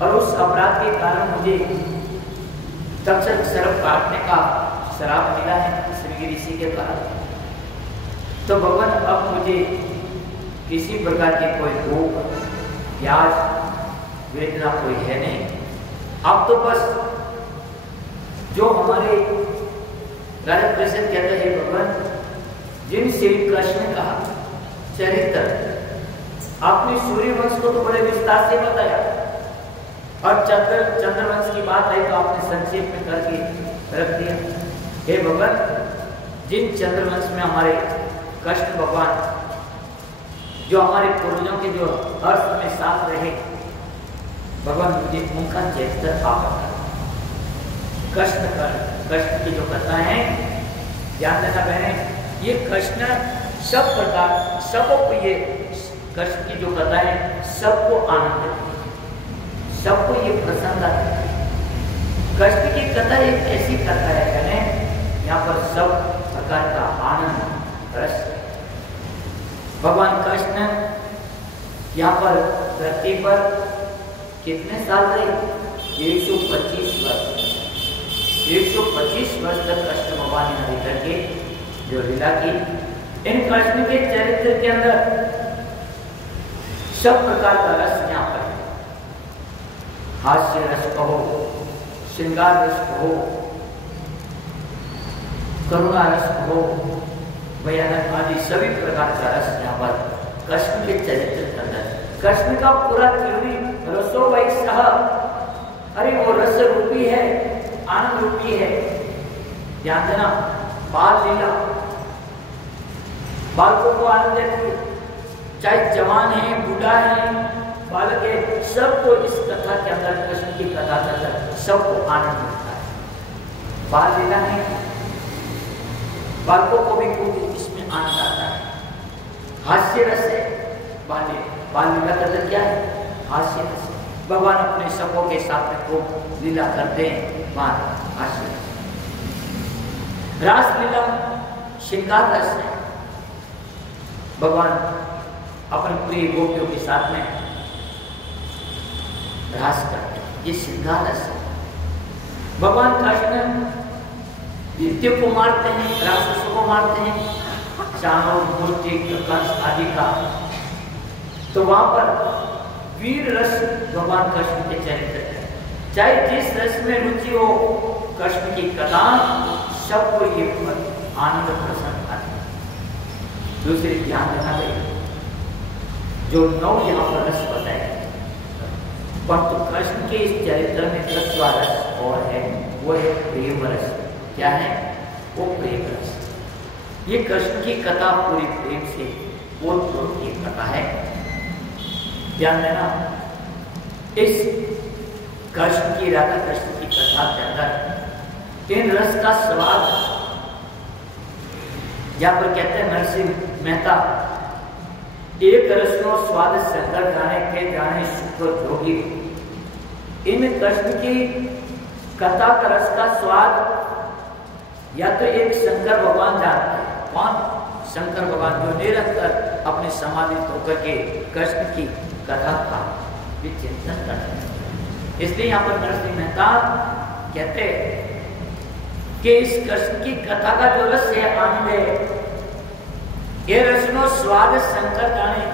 और उस अपराध के कारण मुझे तक्षक सर्प काटने का श्राप मिला है श्री ऋषि के कारण। तो भगवान अब मुझे किसी प्रकार की कोई भूख प्यास वेदना कोई है नहीं। अब तो बस जो हमारे राजा परिषद कहते हैं भगवान जिन श्री कृष्ण का चरित्र आपने सूर्यवंश को तो बड़े विस्तार से बताया और चंद्रवंश की बात आई तो आपने संक्षेप में करके रख दिया। हे भगवान जिन चंद्रवंश में हमारे कृष्ण भगवान जो हमारे पूर्वजों के जो अर्थ में साथ रहे भगवान मुझे उनका चरित्र आप कृष्ण की जो कथा है ध्यान देना बहने ये कृष्ण सब प्रकार सबको ये कृष्ण की जो कथा है सबको आनंद देती है सबको ये प्रसन्न आती है। कृष्ण की कथा एक ऐसी कथा है बहने यहाँ पर सब प्रकार का आनंद रस। भगवान कृष्ण यहाँ पर धरती पर कितने साल रहे 125 वर्ष 125 वर्ष तक कृष्ण भगवान ने रह करके जो लीला की। इन कृष्ण के चरित्र के अंदर सब प्रकार का रस यहाँ पर है। हास्य रस कहो श्रृंगार रस कहो करुणा रस कहो भयानक आदि सभी प्रकार का रस यहाँ पर कृष्ण के चरित्र के अंदर। कृष्ण का पूरा त्रिवी रसो वही सह अरे वो रस रूपी है आनंद रूपी है। ध्यान देना बाल लीला बालकों को आनंद देती है चाहे जवान है बूढ़ा है बालक है सबको इस कथा के अंदर कृष्ण की कथा के अंदर सबको आनंद मिलता है। बाल लीला है बालकों को भी खूब इसमें आनंद आता है। हास्य रस है बाल लीला का अर्थ क्या है? हास्य रस। भगवान अपने सबों के साथ में खूब लीला करते हैं, हास्य रस। रास लीला श्रृंगार रस है। भगवान अपने प्रिय गोपियों के साथ में रास करते हैं, ये श्रृंगार रस है। भगवान कृष्ण नृत्य को मारते हैं, राक्षसों को मारते हैं, चाणों मूर्ति कंस आदि का। तो वहां पर वीर रस भगवान कृष्ण के चरित्र है। चाहे जिस रस में रुचि हो कृष्ण की कथा, सबको ये आनंद प्रसन्न आती है। दूसरी ध्यान देना चाहिए, जो 9 यहाँ पर रस बताए, परंतु कृष्ण के इस चरित्र में 10वां रस और है, वो है प्रेम रस। क्या है वो? प्रेम रस। ये कृष्ण की कथा पूरी प्रेम से ओतप्रोत की कथा है। ध्यान देना, इस कृष्ण की राधा कृष्ण की कथा के अंदर इन रस का स्वाद, यहाँ पर कहते हैं नरसिंह मेहता, एक रसनो स्वाद शंकर जाने के जाने शुक्र जोगी। इन कृष्ण की कथा का रस का स्वाद या तो एक शंकर भगवान जानते हैं। कौन? शंकर भगवान, जो निरंतर अपने समाधित होकर के कृष्ण की कथा का विचिंतन करते हैं। इसलिए यहाँ पर नरसिंह मेहता कहते हैं कि इस कृष्ण की कथा का जो रस है, आनंद है, ये रसनो स्वाद शंकर जाने।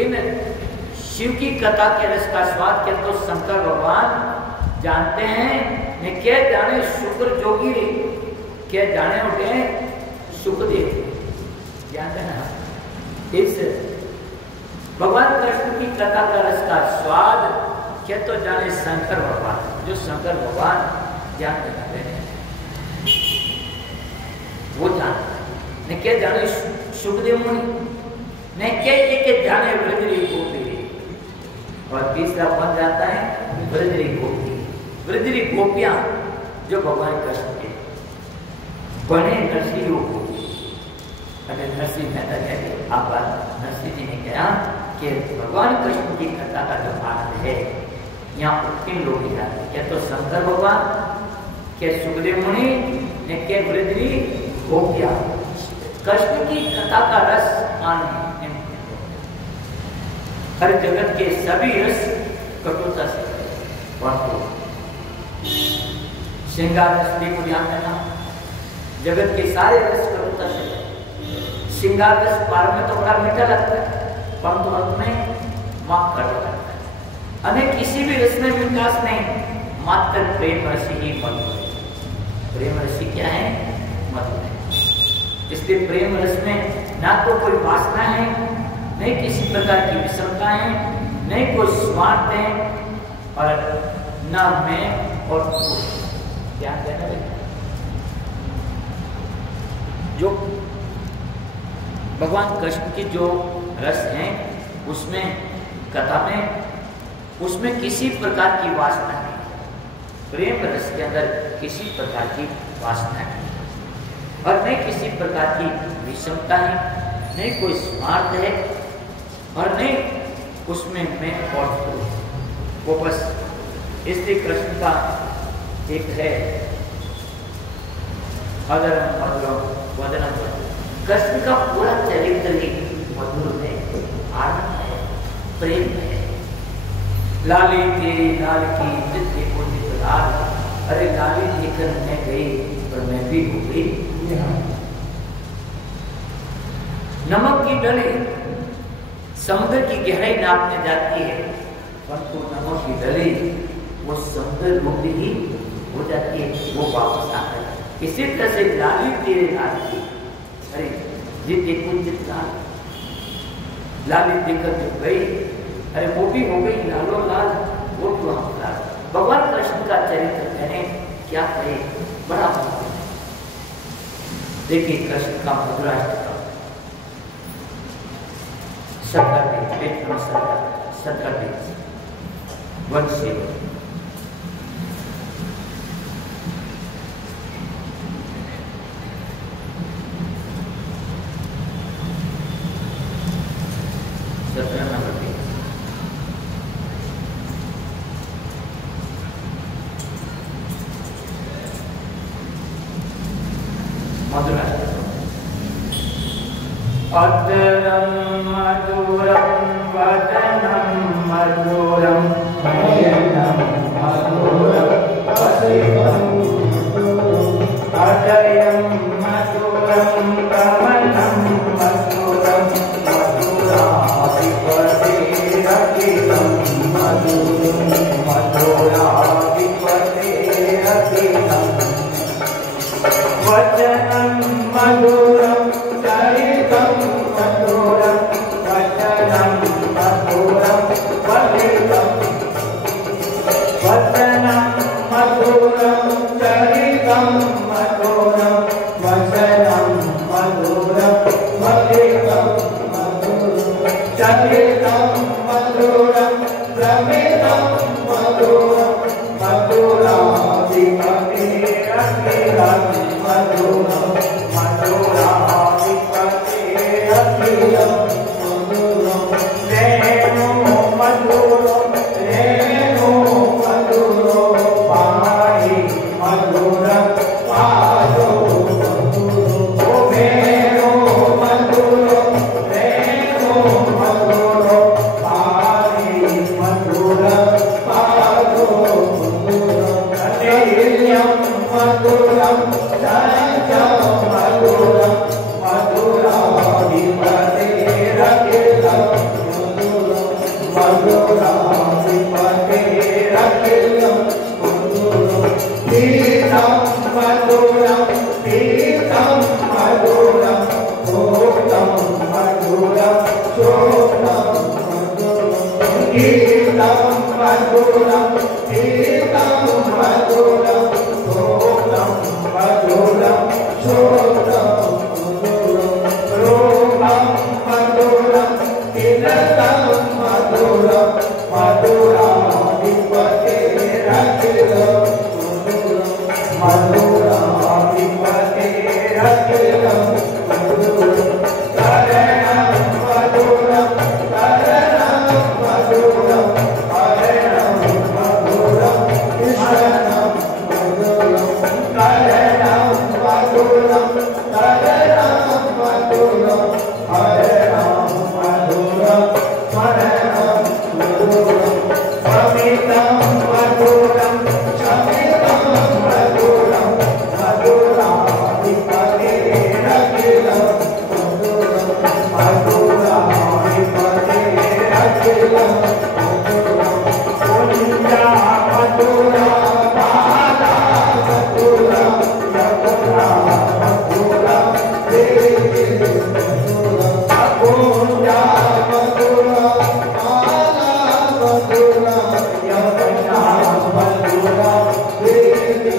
इन शिव की कथा के रस का स्वाद क्या तो शंकर भगवान जानते हैं, ने क्या जाने शुक्र जोगी, क्या जाने उठे सुखदेव। ध्यान देना, इस भगवान कृष्ण की कथा का रस का स्वाद क्या तो जाने शंकर भगवान, जो शंकर भगवान जानते हैं, वो जानते ने क्या जाने सुखदेव मुनि, ने क्या ये जाने वृद्धि गोपी। और तीसरा बन जाता है वृद्धि गोपी। वृद्धि गोपियां जो भगवान कृष्ण के बने नरसिंह गोपी। अगर नरसिंह मेहता कहते, आप नरसिंह जी ने कहा कि भगवान कृष्ण की कथा का जो आनंद है, यहाँ किन लोग जाते हैं? क्या तो शंकर भगवान, क्या सुखदेव मुनि, ने क्या वृद्धि गोपियां। कृष्ण की कथा का रस आनंद। हर जगत के सभी रस कटुता से, परंतु श्रृंगार रस भी को ध्यान देना, जगत के सारे रस कटुता से। श्रृंगार रस पार में तो बड़ा मीठा लगता है, परंतु अंत में माफ कर लगता है। अनेक किसी भी रस में विकास नहीं, मात्र प्रेम रस ही मधुर है। प्रेम रस क्या है? मधुर है। इसलिए प्रेम रस में ना तो कोई वासना है, नहीं किसी प्रकार की विषमता है, नहीं कोई स्वार्थ है, और ना मैं और तू। ध्यान देना, जो भगवान कृष्ण की जो रस है उसमें कथा में, उसमें किसी प्रकार की वासना नहीं। प्रेम रस के अंदर किसी प्रकार की वासना नहीं, और नहीं किसी प्रकार की विषमता है, नहीं कोई स्वार्थ है, और नहीं उसमें मैं और तू। वो बस इसलिए कृष्ण का एक है अदरम मधुरम वदनम। कृष्ण का पूरा चरित्र ही मधुर है, आनंद है, प्रेम है। लाली तेरी लाल की जित देखो जित लाल, अरे लाली लेकर मैं गई पर मैं भी हो गई। नमक की डली समुद्र की गहराई नापने जाती है, परंतु नमक की डली वो समुद्र मुक्ति ही हो जाती है, वो वापस आता है। इसी तरह से लाली तेरे लाल की, अरे ये देखो जित लाल, लाली देखकर जो गई, अरे वो भी हो गई लालो लाल, वो तो हम लाल। भगवान कृष्ण का चरित्र कहने क्या कहे, बड़ा मधुर। देखिए कृष्ण का मधुराष्टकम 17 पेज 17 पेज 1 मधुर अतरम मधुरम वदनम मधुरम नयनम मधुरम वसितम हृदयम मधुरम कमलम मधुरम मधुराधिपतिरखिलं मधुरम मधुराधिपतिरखिलं वचनं मधुरं चरितं मधुरं वचनं मधुरं वलितं वचनं मधुरं चरितं मधुरं वचनं मधुरं वलितं चरितं मधुरं रमितं मधुरं मधुराधिपतिरखिलं मधुरं मधुराधिपतिरखिलं मधुरं रेणु मधुरो रेणु मधुरो पाहि मधुरं पादो मधुरो रेणु मधुरो रेणु मधुरो पाहि मधुरं पादो मधुरं मधुरं चरितं मधुरं मधुराधिपतिरखिलं मधुराधिपतिरखिलं गीतं मधुरं गीतं मधुरं भोक्तं मधुरं शोभनं गीतं मधुरं गीतं मधुरं भोक्तं मधुरं शोभनं रूपं मधुरं किलतं मधुरं मधुराधिपतिरखिलं मधुराधिपतिरखिलं करणं मधुरं करणं मधुरं करणं मधुरं कृष्णं मधुरं करणं मधुरं करणं मधुरं हरणं मधुरं स्मरणं मधुरं शमितं मधुरं शमितं मधुरं मधुराधिपतिरखिलं मधुरं मधुराधिपतिरखिलं मधुरं कुञ्जा मधुरा बाला मधुरा यमुना मधुरा देवी मधुरं कुञ्जा मधुरा बाला मधुरा यमुना मधुरा देवी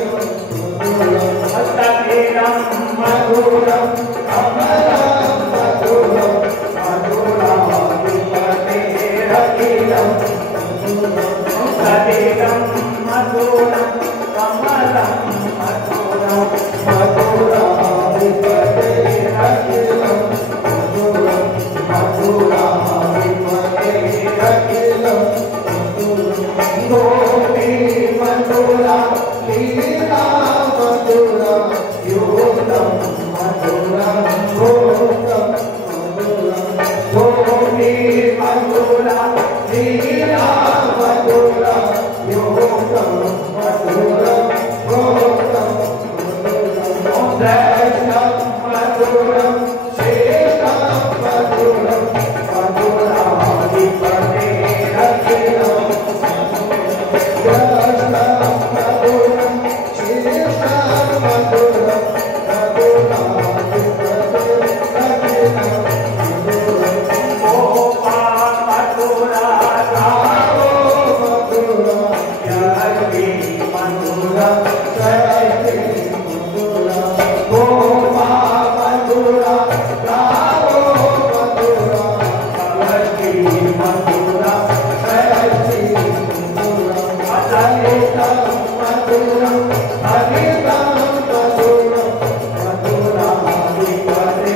मधुरं हस्तकेलं मधुरं कमलं मधुरं मधुराधिपतिरखिलं हस्तकेलं मधुरं कमलं मधुरं मधुराधिपतिरखिलं मधुरं मधुराधिपतिरखिलं गोपी मधुरा लीला मधुरा योगं मधुरं भोगं मधुरं गोपी मधुरा लीला मधुरा योगं मधुरं भोगं मधुरं दर्शनं मधुरं शेषं मधुरं मधुराधिपतिरखिलं दर्शनं मधुरं शेषं मधुरं मधुराधिपतिरखिलं गोपा मधुरा गावो मधुरा यज्ञ मधुरा सैति मधुरा गोपा मधुरा गावो मधुरा यज्ञ मधुरा सैति मधुरा अतलितं मधुरं हरितं मधुरं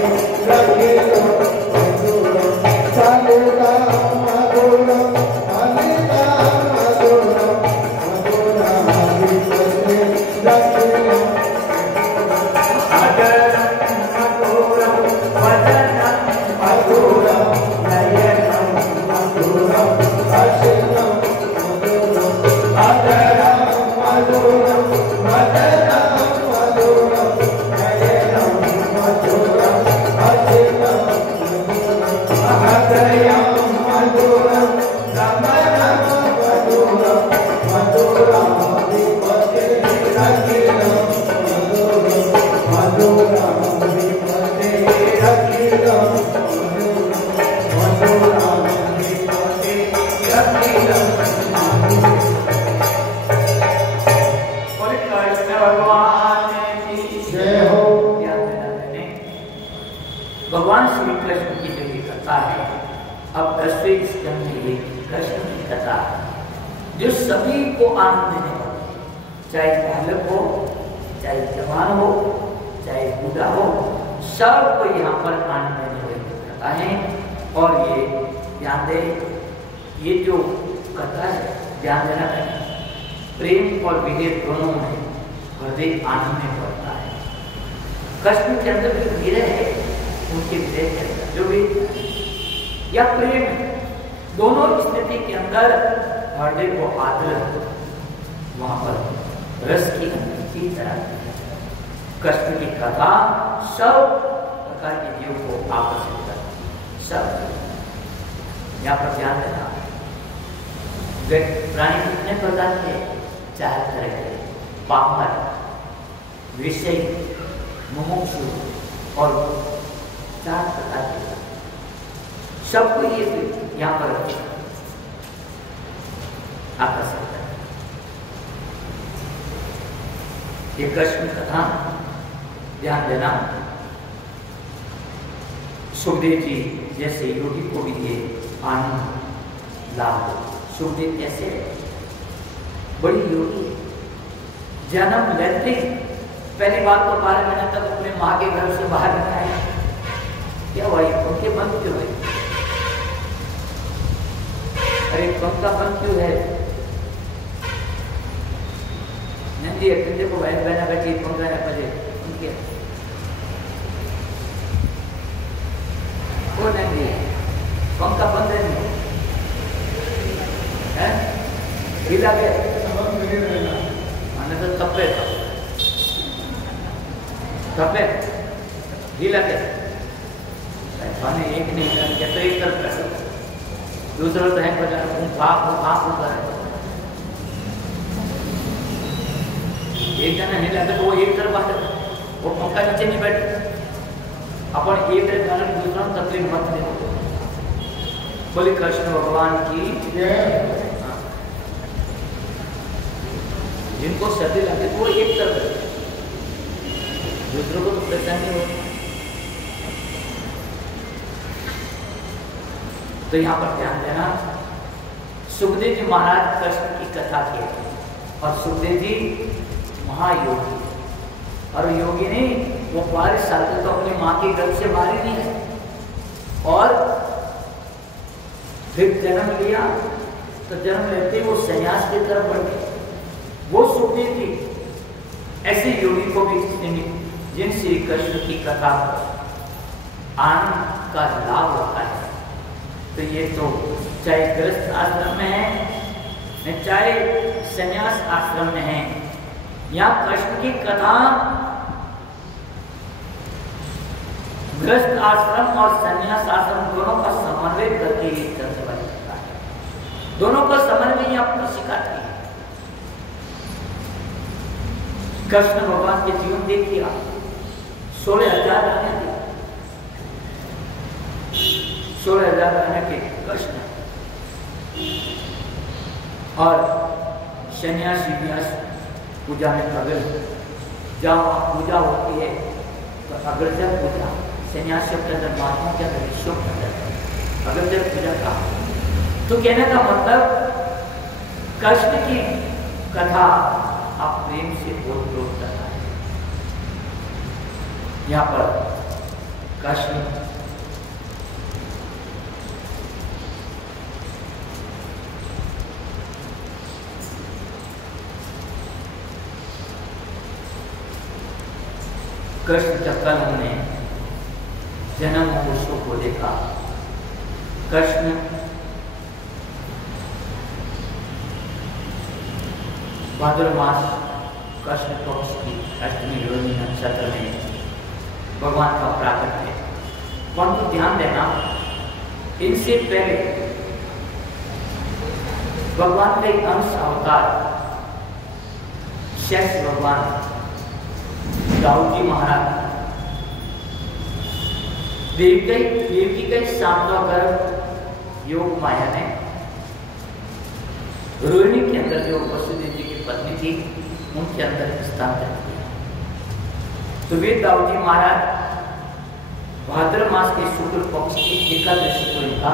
मधुराधिपतिरखिलं मधुरं चलितं मधुरं हरितं मधुरं मधुराधिपतिरखिलं अजरं भगवान श्री कृष्ण की जो ये कथा है, अब 10वें स्कंद में ये कृष्ण की कथा जो सभी को आनंद देने वाली, चाहे बालक हो, चाहे जवान हो, चाहे बूढ़ा हो, सबको यहाँ पर आनंद देने वाली कथा है। और ये ध्यान दे, ये जो कथा है ध्यान देना चाहिए, प्रेम और विवेक दोनों में हृदय आनंद में बढ़ता है। कृष्ण के अंदर जो धीरे है, उनके हृदय के अंदर जो भी या प्रेम है, दोनों स्थिति के अंदर हृदय को आदर, वहां पर रस की अनुभूति कराती है। कृष्ण की कथा सब प्रकार के जीव को आकर्षित करती है। सब यहाँ पर ध्यान देना, प्राणी कितने प्रकार के, 4 तरह के, पामर, विषय, मुमुक्षु और 4 प्रकार के, सबको ये यहाँ पर आकर्षित है। ये कृष्ण कथा ध्यान देना, सुखदेव जी जैसे योगी को भी ये आनंद लाभ हो। सुखदेव कैसे बड़ी योगी, जन्म लेते पहली बात तो 12 महीने तक अपने माँ के घर से बाहर नहीं आए। क्या हुआ, उनके बंद क्यों है? अरे पंखा बंद क्यों है? नंदी अकेले को बहन बहना बैठी पंखा न बजे उनके वो नंदी पंखा बंद है नहीं है, हिला गया मैंने तो तपे तपे हिला गया, मैंने एक नहीं हिला गया तो एक तरफ कर, दूसरा तो है बजा एक जना हिला तो वो एक तरफ आता, वो पंखा नीचे नहीं बैठे। अपन एक तरफ कारण दूसरा तकलीफ मत दे। बोले कृष्ण भगवान की जिनको सर्दी लगती वो एक तरफ, दूसरों को तो परेशानी हो। तो यहाँ पर ध्यान देना, सुखदेव जी महाराज कृष्ण की कथा के, और सुखदेव जी महायोगी, और योगी नहीं, वो 12 साल तक तो अपनी माँ के गर्भ से बाहर ही नहीं है। और फिर जन्म लिया तो जन्म लेते वो संन्यास की तरफ बढ़ गए। वो सुखदेव जी ऐसे योगी को भी जिन श्री कृष्ण की कथा आनंद का लाभ होता है। तो ये तो चाहे गृहस्थ आश्रम में है, चाहे संन्यास आश्रम में है, यहाँ कृष्ण की कथा गृहस्थ आश्रम और संन्यास आश्रम दोनों का समन्वय करके ये चलने वाली कथा है। दोनों का समन्वय आपको सिखाती है। कृष्ण भगवान के जीवन देखिए आप, 16,000 आने थे, 16,000 आने के कृष्ण, और सन्यासी व्यास पूजा में अगर जहाँ पूजा होती है तो अग्रजर पूजा, सन्यासी के अंदर महात्मा के अंदर विश्व के अंदर अग्रजर पूजा का। तो कहने का मतलब कृष्ण की कथा आप प्रेम से बोल करना है। यहाँ पर कृष्ण का कल हमने जन्म महोत्सव को देखा। कृष्ण भाद्र मास कृष्ण पक्ष की अष्टमी रोहिणी नक्षत्र में भगवान का प्राकट है। परंतु ध्यान देना, इनसे पहले भगवान के अंश अवतार शेष भगवान दाऊद जी महाराज देवकी का सातवां गर्भ योग माया ने रोहिणी के अंदर जो वसुदेव जी की पत्नी थी उनके अंदर हस्तांतरित किया। तो वे दाऊजी महाराज भाद्र मास के शुक्ल पक्ष की एकादशी को इनका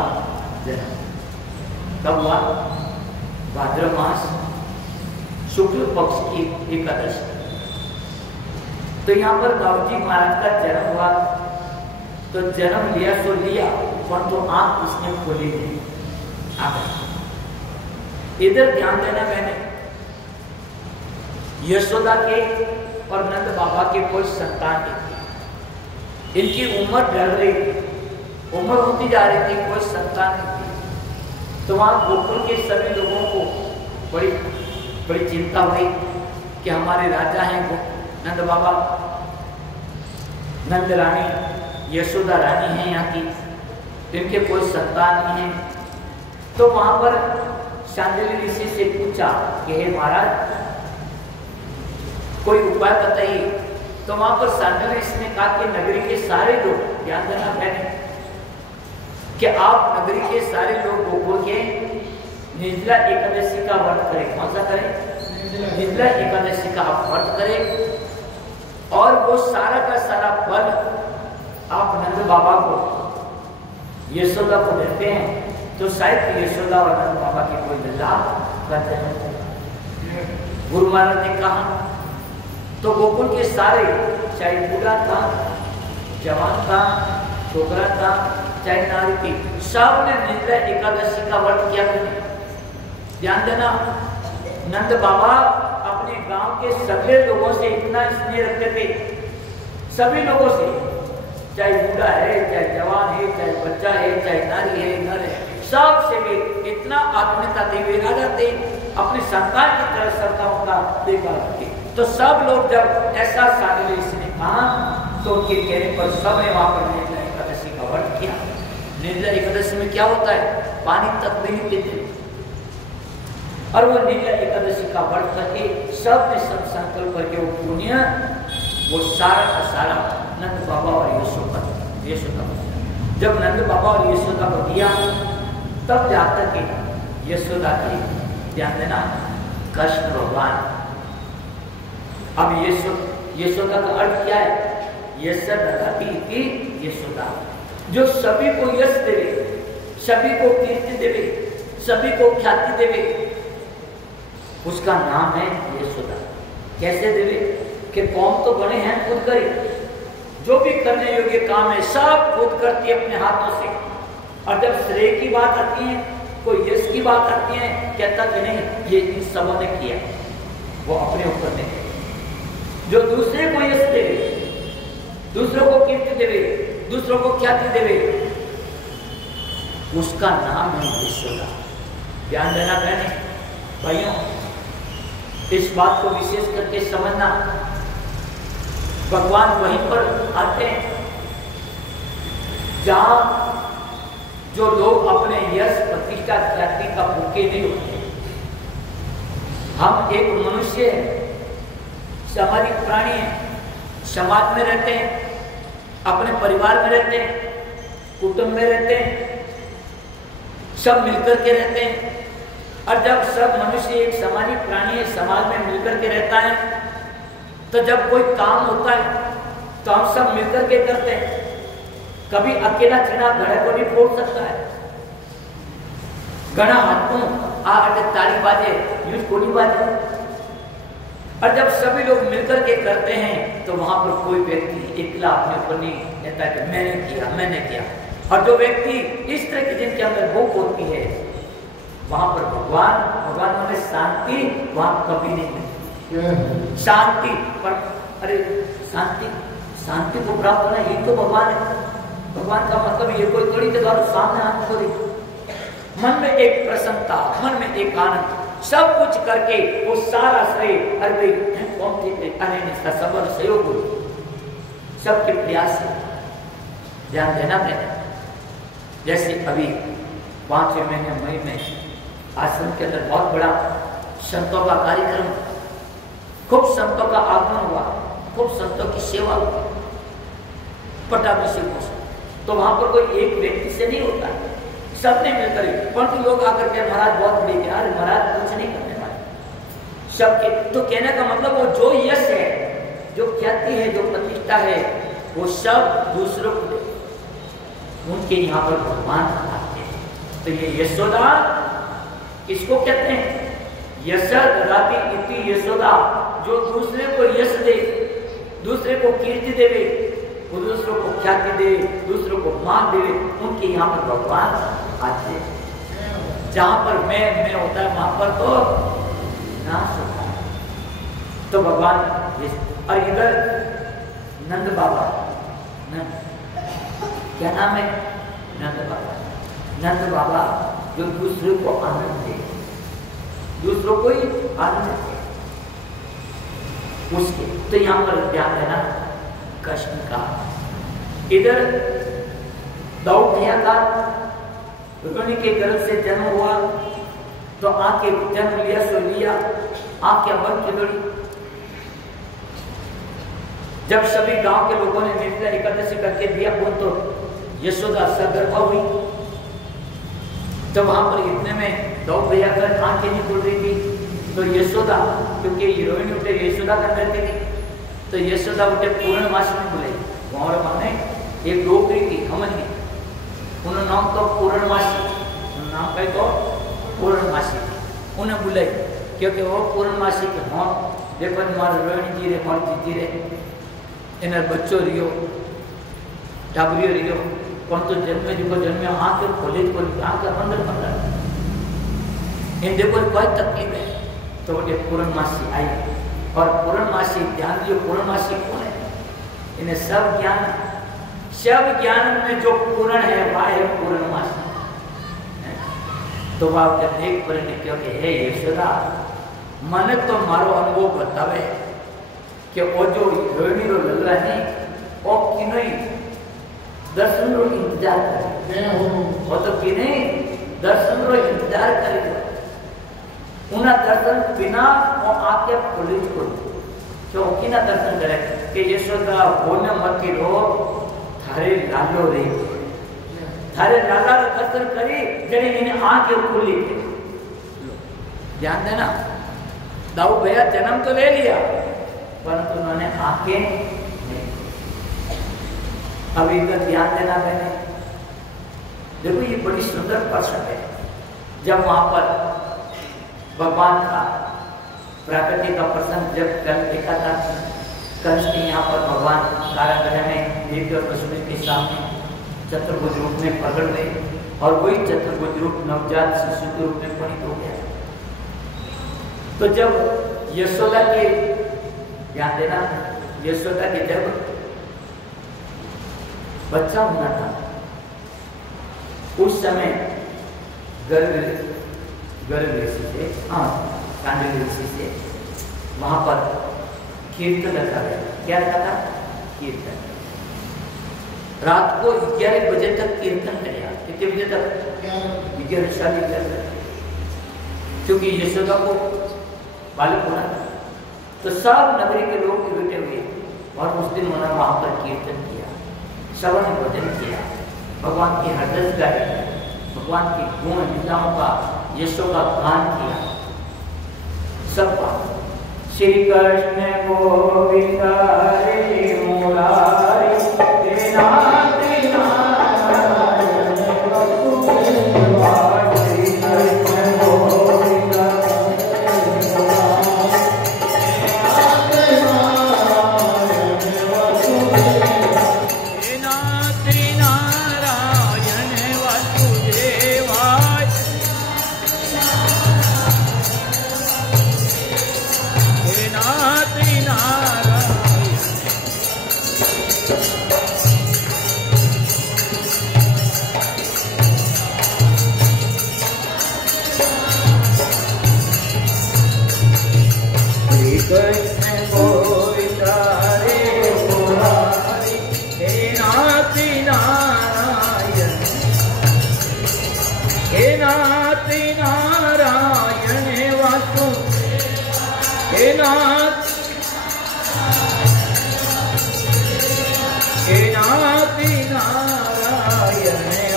जन्म कब हुआ? भाद्र मास शुक्ल पक्ष की एकादशी। तो यहाँ पर दाऊजी महाराज का जन्म हुआ। तो जन्म लिया सो लिया, परंतु आंख इसने खोली नहीं। इधर ध्यान देना मैंने, यशोदा के और नंद बाबा के कोई संतान नहीं थी। इनकी उम्र बढ़ रही थी, उम्र होती जा रही थी, कोई संतान नहीं थी। तो वहां गोकुल के सभी लोगों को बड़ी चिंता हुई कि हमारे राजा हैं नंद बाबा, नंद रानी, यशोदा रानी है यहाँ की, इनके कोई संतान नहीं है। तो वहां पर शांडिल्य ऋषि से पूछा कि हे महाराज कोई उपाय बताइए। तो वहां पर शांडिल्य ऋषि ने कहा कि नगरी के सारे लोग, ध्यान देना मैंने, कि आप नगरी के सारे लोग गोकुल के निर्जला एकादशी का व्रत करें। कौन सा करें? निर्जला एकादशी का आप व्रत करें और वो सारा का सारा फल आप नंद बाबा को, यशोदा को देते हैं। तो शायद यशोदा और नंद बाबा की कोई लाभ करते हैं। गुरु महाराज ने कहा। तो गोकुल के सारे, चाहे बूढ़ा था, जवान था, छोकरा था, चाहे नारी थी, सब ने निर्जला एकादशी का व्रत किया। ध्यान देना, नंद बाबा अपने गांव के सभी लोगों से इतना स्नेह रखते थे, सभी लोगों से, चाहे बूढ़ा है, चाहे जवान है, चाहे बच्चा है, चाहे नारी है, नर है, सब से भी इतना आत्मीयता थे। वे राजा थे, अपने संतान की तरह श्रद्धाओं का देखभाल करते। तो सब लोग जब ऐसा शांडिल्य ऋषि ने कहा तो उनके कहने पर सब ने वहां पर निर्जला एकादशी का व्रत किया। निर्जला एकादशी में क्या होता है? पानी तक भी नहीं पीते। और वो निर्जला एकादशी का व्रत करके सब ने सब संकल्प करके वो पुण्य, वो सारा का सारा नंद बाबा और यशोदा को, जब नंद बाबा और यशोदा को दिया तब जाकर के यशोदा की, ध्यान देना, कृष्ण भगवान। अब यशोदा का अर्थ क्या है? यशोदा की यशोदा, जो सभी को यश देवे, सभी को कीर्ति देवे, सभी को ख्याति देवे, उसका नाम है यशोदा। कैसे देवे? कि कौम तो बने हैं खुद करे, जो भी करने योग्य काम है सब खुद करती है अपने हाथों से। और जब श्रेय की बात आती है, कोई यश की बात आती है, कहता कि नहीं ये इन सबों ने किया, वो अपने ऊपर नहीं। जो दूसरे को यश देवे, दूसरों को कीर्ति देवे, दूसरों को ख्याति देवे, उसका नाम है यशोदा। ध्यान देना बहने भाइयों, इस बात को विशेष करके समझना। भगवान वहीं पर आते हैं जहां जो लोग अपने यश, प्रतिष्ठा, ख्याति का भूखे नहीं होते। हम एक मनुष्य है, सामाजिक प्राणी है, समाज में रहते हैं, अपने परिवार में रहते हैं, कुटुंब में रहते हैं, सब मिलकर के रहते हैं। और जब सब मनुष्य एक सामाजिक प्राणी है, समाज में मिलकर के रहता है, तो जब कोई काम होता है तो हम सब मिलकर के करते हैं। कभी अकेला चना घड़े को नहीं फोड़ सकता है, घड़ा हाथों आटे ताली बाजे, यूज को नहीं बाजे। और जब सभी लोग मिलकर के करते हैं तो वहां पर कोई व्यक्ति एकला अपने ऊपर नहीं कहता कि मैंने किया। और जो व्यक्ति इस तरह के जिनके अंदर भूख होती है, वहां पर भगवान में शांति वहां कभी नहीं मिलती। शांति पर, अरे शांति को प्राप्त करना ये तो भगवान है। भगवान का मतलब ये कोई कड़ी के द्वारा सामने आने को नहीं। मन में एक प्रसन्नता, मन में एक आनंद, सब कुछ करके वो सारा श्रेय अरे कौन थे सबर सहयोग सबके प्रयास से। ध्यान देना मैंने, जैसे अभी 5 महीने मई में आश्रम के अंदर बहुत बड़ा संतों का कार्यक्रम, खूब संतों का आगमन हुआ, खूब संतों की सेवा, पटाभिषेक हो। तो वहां पर कोई एक व्यक्ति से नहीं होता, सबने मिलकर। परंतु लोग आकर के महाराज बहुत बड़ी क्या, महाराज कुछ नहीं करने वाले सबके। तो कहने का मतलब वो जो यश है, जो ख्याति है, जो प्रतिष्ठा है, वो सब दूसरों को दे, उनके यहाँ पर भगवान आते हैं। तो ये यशोदा किसको कहते हैं? यशद राती इति यशोदा, जो दूसरे को यश दे, दूसरे को कीर्ति देवे, वो दूसरों को ख्याति दे, दूसरों को मान देवे, उनके यहाँ पर भगवान आते हैं। जहां पर मैं होता है वहां पर तो नाश होता है। तो भगवान, और इधर नंद बाबा, क्या नाम है? नंद बाबा। नंद बाबा जो दूसरों को आनंद दे, दूसरों को ही आनंद दे उसके। तो यहाँ पर ध्यान देना, कृष्ण का इधर दाऊद भैया का रुक्मिणी के गर्भ से जन्म हुआ, तो आके जन्म लिया, सो लिया, आंखें बंद की दौड़ी। जब सभी गांव के लोगों ने निर्जला एकादशी करके दिया बोल, तो यशोदा सगर्भा हुई। तो वहां पर इतने में दाऊद भैया कर आंखें नहीं खुल रही थी, तो यशोदा, क्योंकि हीरोइन उठे यशोदा कर रहती थी, तो यशोदा उठे पूर्णमासी में बुलाई। वहां माने एक डोकरी थी हमनी, उन्होंने नाम तो पूर्णमासी, नाम कहे तो पूर्णमासी, उन्हें बुलाई, क्योंकि वो पूर्णमासी के हाँ देखो मारे रोहिणी जी रे, मारी जीती रे, इन्हें बच्चों रियो, टाबरियो रियो, परंतु जन्मे जो जन्मे आंखें खोले, आंखें अंदर इन देखो कोई तकलीफ है। तो वो पूर्णमासी आई, और पूर्णमासी ध्यान दियो, पूर्णमासी कौन है? इन्हें सब ज्ञान में जो पूर्ण है वह है पूर्णमासी। तो वह जब देख पर क्योंकि हे यशोदा, मन तो मारो अनुभव बतावे कि वो जो रोहिणी रो लग रहा है वो किन्हीं दर्शन रो इंतजार करे, वो तो किन्हीं दर्शन रो इंतजार करे। उन्हें दर्शन बिना वो आके पुलिस को क्यों किना दर्शन करे कि यशोदा होने मत रो, थारे लालो रे, थारे लाला दर्शन करी जड़ी इन्हें आंखें खुली थी। ध्यान देना, दाऊद भैया जन्म तो ले लिया, परंतु उन्होंने आंखें नहीं। अब इधर ध्यान देना मैंने, देखो ये बड़ी सुंदर प्रश्न है। जब वहां पर भगवान का प्रकृति का प्रसंग जब कल देखा था, कंस के यहाँ पर भगवान कारागृह में देवी और वसुदेव के सामने चतुर्भुज रूप में प्रकट गए, और वही चतुर्भुज रूप नवजात शिशु के रूप में परिणत हो गया। तो जब यशोदा के, ध्यान देना, यशोदा के जब बच्चा होना था, उस समय गर्भ ऋषि से, कांडली ऋषि से वहां पर कीर्तन रखा गया। क्या रखा था? कीर्तन। रात को 11 बजे तक कीर्तन करेगा। कितने बजे तक? 11 क्योंकि यशोदा को बालक होना था। तो सब नगरी के लोग इकट्ठे हुए और उस दिन उन्होंने वहां पर कीर्तन किया, श्रवण भजन किया, भगवान की हरदस गाई, भगवान की गुण लीलाओं का, यशों का गान किया। सब श्री कृष्ण गोविंद हरे मुरारी, हे नाथ नारायण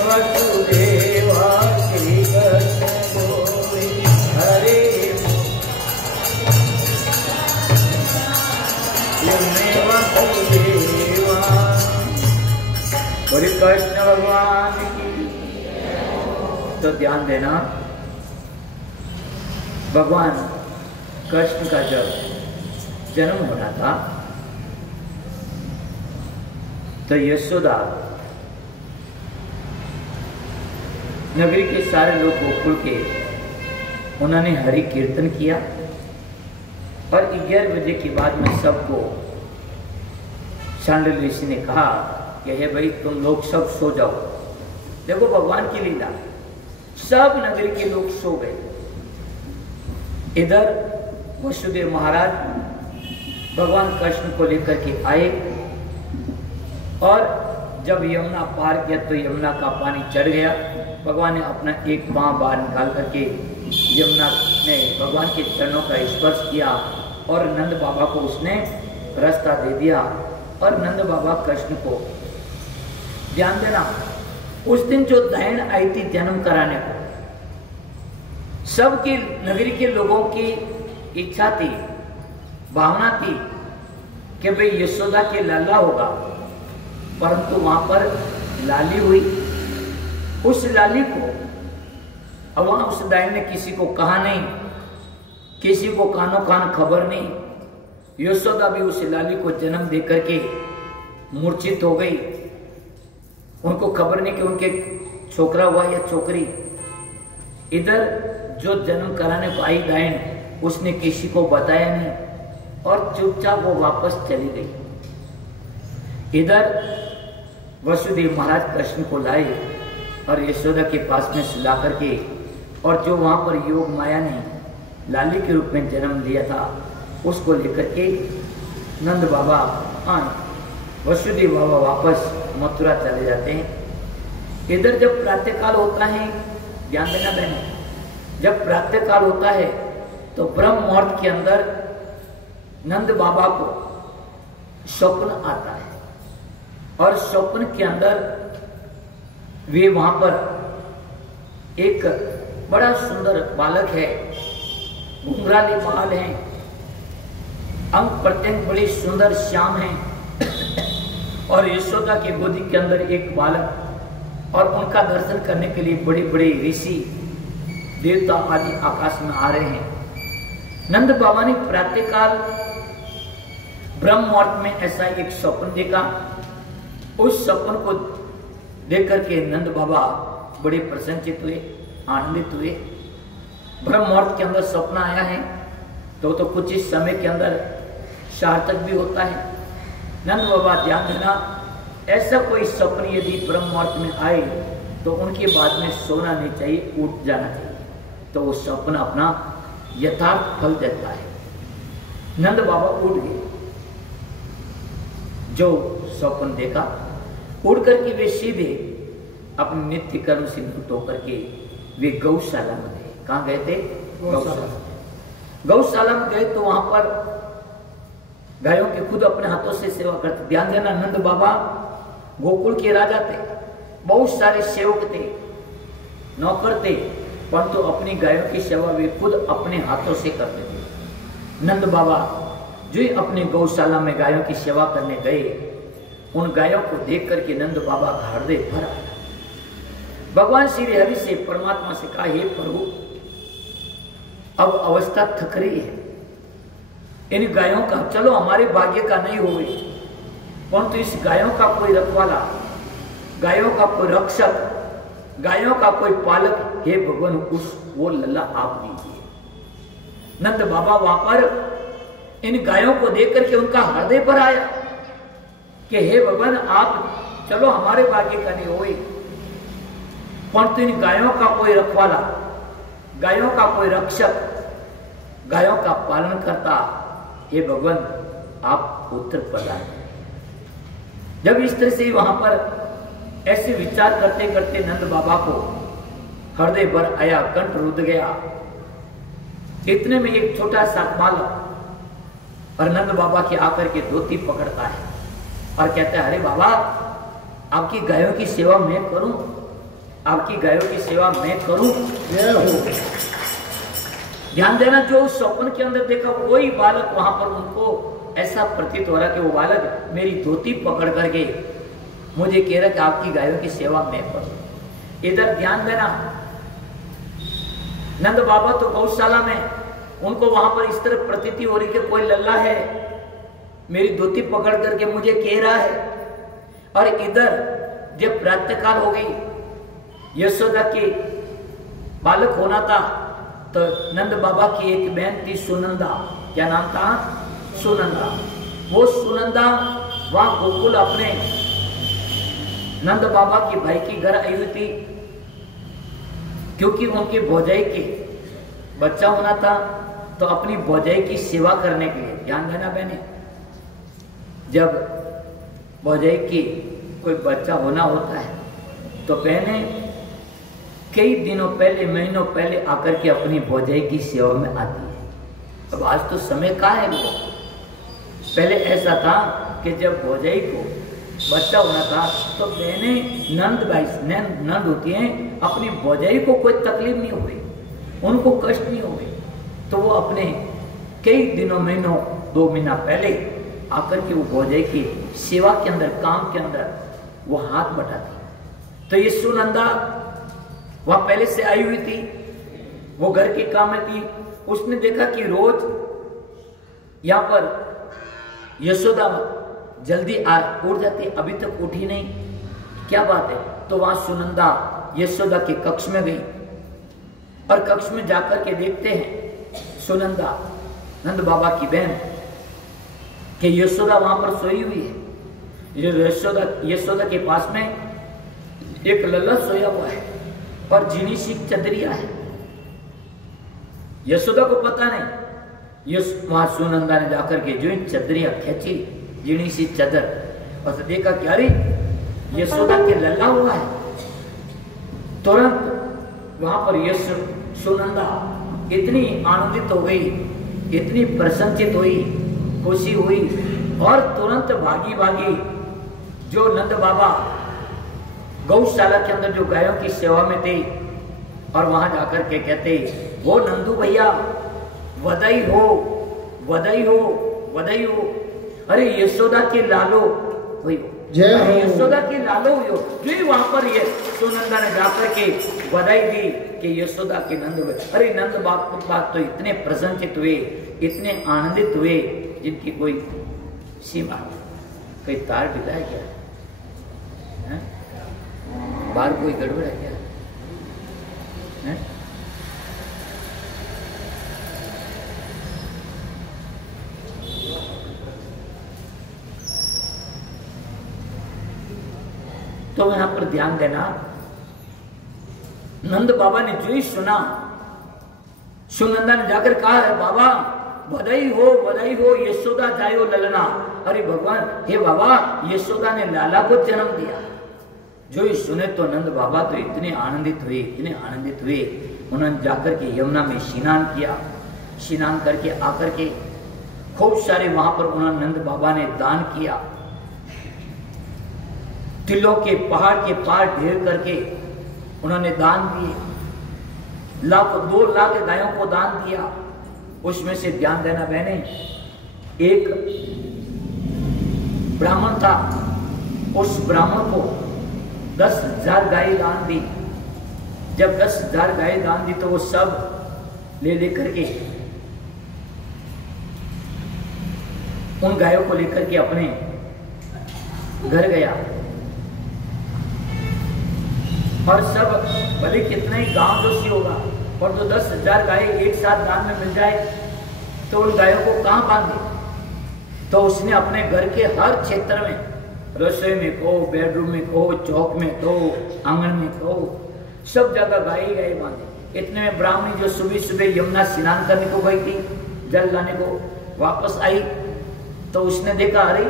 वसुदेवा श्री कृष्ण गोविंद हरे वसुदेवा। बोले कृष्ण भगवान की। तो ध्यान देना, भगवान कृष्ण का जब जन्म होना था तो यशोदा नगरी के सारे लोग गोकुल के उन्होंने हरि कीर्तन किया और 11 बजे के बाद में सबको शांडिल्य ऋषि ने कहा कि हे भाई तुम लोग सब सो जाओ। देखो भगवान की लीला, सब नगरी के लोग सो गए। इधर वसुदेव महाराज भगवान कृष्ण को लेकर के आए और जब यमुना पार किया तो यमुना का पानी चढ़ गया। भगवान ने अपना एक पांव बाहर निकाल करके यमुना ने भगवान के चरणों का स्पर्श किया और नंद बाबा को उसने रास्ता दे दिया। और नंद बाबा कृष्ण को, ध्यान देना, उस दिन जो दैन आई थी जन्म कराने को, सबकी नगरी के लोगों की इच्छा थी, भावना थी कि भाई यशोदा के लाला होगा, परंतु वहां पर लाली हुई। उस लाली को अब वहां उस दाइन ने किसी को कहा नहीं, किसी को कानो कान खबर नहीं। यशोदा भी उस लाली को जन्म देकर के मूर्छित हो गई। उनको खबर नहीं कि उनके छोकरा हुआ या छोकरी। इधर जो जन्म कराने को आई दाइन, उसने किसी को बताया नहीं और चुपचाप वो वापस चली गई। इधर वसुदेव महाराज कृष्ण को लाए और यशोदा के पास में सुला करके, और जो वहां पर योग माया ने लाली के रूप में जन्म लिया था उसको लेकर के नंद बाबा वसुदेव बाबा वापस मथुरा चले जाते हैं। इधर जब प्रातःकाल होता है, ध्यान देना बहन, जब प्रातःकाल होता है तो ब्रह्म मुहूर्त के अंदर नंद बाबा को स्वप्न आता है और स्वप्न के अंदर वे वहां पर एक बड़ा सुंदर बालक है, घुंघराले बाल हैं, अंग प्रत्यंग बड़ी सुंदर श्याम हैं और यशोदा के गोदी के अंदर एक बालक, और उनका दर्शन करने के लिए बड़े बड़े ऋषि देवता आदि आकाश में आ रहे हैं। नंद बाबा ने प्रातःकाल ब्रह्म मुहूर्त में ऐसा एक स्वप्न देखा। उस स्वप्न को देख करके नंद बाबा बड़े प्रसन्नचित हुए, आनंदित हुए। ब्रह्म मुहूर्त के अंदर स्वप्न आया है तो कुछ इस समय के अंदर सार्थक भी होता है। नंद बाबा ध्यान देना, ऐसा कोई स्वप्न यदि ब्रह्म मुहूर्त में आए तो उनके बाद में सोना नहीं चाहिए, उठ जाना चाहिए, तो वो स्वप्न अपना यथार्थ फल देता है। नंद बाबा उठ गए, जो स्वप्न देखा, उड़ करके वे सीधे अपने नित्य कर्म से मुक्त होकर के वे गौशाला में गए। कहाँ गए थे? गौशाला में गए तो वहां पर गायों की खुद अपने हाथों से सेवा करते। ध्यान देना, नंद बाबा गोकुल के राजा थे, बहुत सारे सेवक थे, नौकर थे, परंतु अपनी गायों की सेवा वे खुद अपने हाथों से करते थे। नंद बाबा जो ही अपने गौशाला में गायों की सेवा करने गए, उन गायों को देख करके नंद बाबा का हृदय भर आया। भगवान श्री हरि से, परमात्मा से कहा, हे प्रभु, अब अवस्था थक रही है, इन गायों का, चलो हमारे भाग्य का नहीं हो गई, परंतु इस गायों का कोई रखवाला, गायों का कोई रक्षक, गायों का कोई पालक, हे भगवान उस वो लल्ला आप दीजिए। नंद बाबा वहां पर इन गायों को देख करके उनका हृदय पर आया कि हे भगवान आप, चलो हमारे भाग्य का नहीं हो गई, परंतु इन गायों का कोई रखवाला, गायों का कोई रक्षक, गायों का पालन करता, हे भगवान आप उत्तर प्रदान। जब इस तरह से वहां पर ऐसे विचार करते करते नंद बाबा को हृदय भर आया, कंठ रुध गया। इतने में एक छोटा सा बालक और नंद बाबा के आकर के धोती पकड़ता है और कहता है, अरे बाबा, आपकी गायों की सेवा मैं करूं, आपकी गायों की सेवा मैं करूं। जय हो। ध्यान देना, जो स्वप्न के अंदर देखा वही बालक वहां पर उनको ऐसा प्रतीत हो रहा कि वो बालक मेरी धोती पकड़ करके मुझे कह रहा कि आपकी गायों की सेवा मैं करूं। इधर ध्यान देना, नंद बाबा तो गौशाला में, उनको वहां पर इस तरह प्रतीति हो रही कि कोई लल्ला है मेरी धोती पकड़ करके मुझे कह रहा है। और इधर जब प्रातःकाल हो गई, यशोदा के बालक होना था, तो नंद बाबा की एक बहन थी सुनंदा, क्या नाम था? सुनंदा। वो सुनंदा वहां गोकुल अपने नंद बाबा की भाई की घर आई हुई थी, क्योंकि उनकी भौजाई के बच्चा होना था, तो अपनी भौजाई की सेवा करने के लिए, ध्यान देना बहने, जब भौजाई की कोई बच्चा होना होता है तो बहने कई दिनों पहले, महीनों पहले आकर के अपनी भौजाई की सेवा में आती है। अब आज तो समय कहाँ है वो, पहले ऐसा था कि जब भौजाई को बच्चा होना था तो बहने नंद होती हैं, अपनी भौजाई को कोई तकलीफ नहीं हुई, उनको कष्ट नहीं हुए, तो वो अपने कई दिनों, महीनों, 2 महीना पहले आकर के वो भौजाई की सेवा के अंदर, काम के अंदर वो हाथ बटाती। तो ये सुनंदा वहां पहले से आई हुई थी, वो घर के काम में थी। उसने देखा कि रोज यहाँ पर यशोदा जल्दी उठ जाती, अभी तक उठी नहीं, क्या बात है? तो वहां सुनंदा यशोदा के कक्ष में गई, और कक्ष में जाकर के देखते हैं सुनंदा नंद बाबा की बहन कि यशोदा वहां पर सोई हुई है। यशोदा के पास में एक लल्ला सोया हुआ है और जीनी सी चदरिया है। यशोदा को पता नहीं, वहां सुनंदा ने जाकर के जो चदरिया खींची, जीनी सी चदर, और तो देखा कि अरे यशोदा के लल्ला हुआ है। तुरंत वहां पर सुनंदा इतनी आनंदित हो गई, इतनी प्रसन्नचित हुई, खुशी हुई, और तुरंत भागी भागी जो नंद बाबा गौशाला के अंदर जो गायों की सेवा में थे, और वहां जाकर के कहते, वो नंदू भैया बधाई हो, बधाई हो, बधाई हो, अरे यशोदा के लालो हुई, यशोदा के लालो हुई हो। जो वहां पर ये सुनंदा ने जाकर के बधाई दी कि यशोदा के नंद हुए। अरे नंद बाप तो इतने प्रसन्नचित हुए, इतने आनंदित हुए, जिनकी कोई सीमा नहीं। कोई तार ढीला है क्या? बाहर कोई गड़बड़ है क्या? तो यहां पर ध्यान देना, नंद बाबा ने जो ही सुना, सुनंदा ने जाकर कहा है, बाबा बधाई हो, यशोदा जायो ललना। अरे भगवान, हे बाबा, यशोदा ने लाला को जन्म दिया। जो ही सुने तो नंद बाबा तो इतने आनंदित हुए, इतने आनंदित हुए, उन्होंने जाकर के यमुना में स्नान किया। स्नान करके आकर के खूब सारे वहां पर उन्होंने नंद बाबा ने दान किया। तिलों के पहाड़ के पार ढेर करके उन्होंने दान दिए, 2 लाख गायों को दान दिया। उसमें से ध्यान देना बहने, एक ब्राह्मण था, उस ब्राह्मण को 10,000 गाय दान दी। जब 10,000 गाय दान दी तो वो सब ले लेकर के उन गायों को लेकर के अपने घर गया, और सब भले कितना ही गांव जोशी होगा, और तो 10,000 गाय एक साथ दान में मिल जाए तो उन गायों को कहां बांधे? तो उसने अपने घर के हर क्षेत्र में, रसोई में कहो, बेडरूम में कहो, चौक में कहो, आंगन में कहो, सब जगह गाय ही गाय बांधे। इतने में ब्राह्मणी जो सुबह सुबह यमुना स्नान करने को गई थी, जल लाने को वापस आई, तो उसने देखा, अरे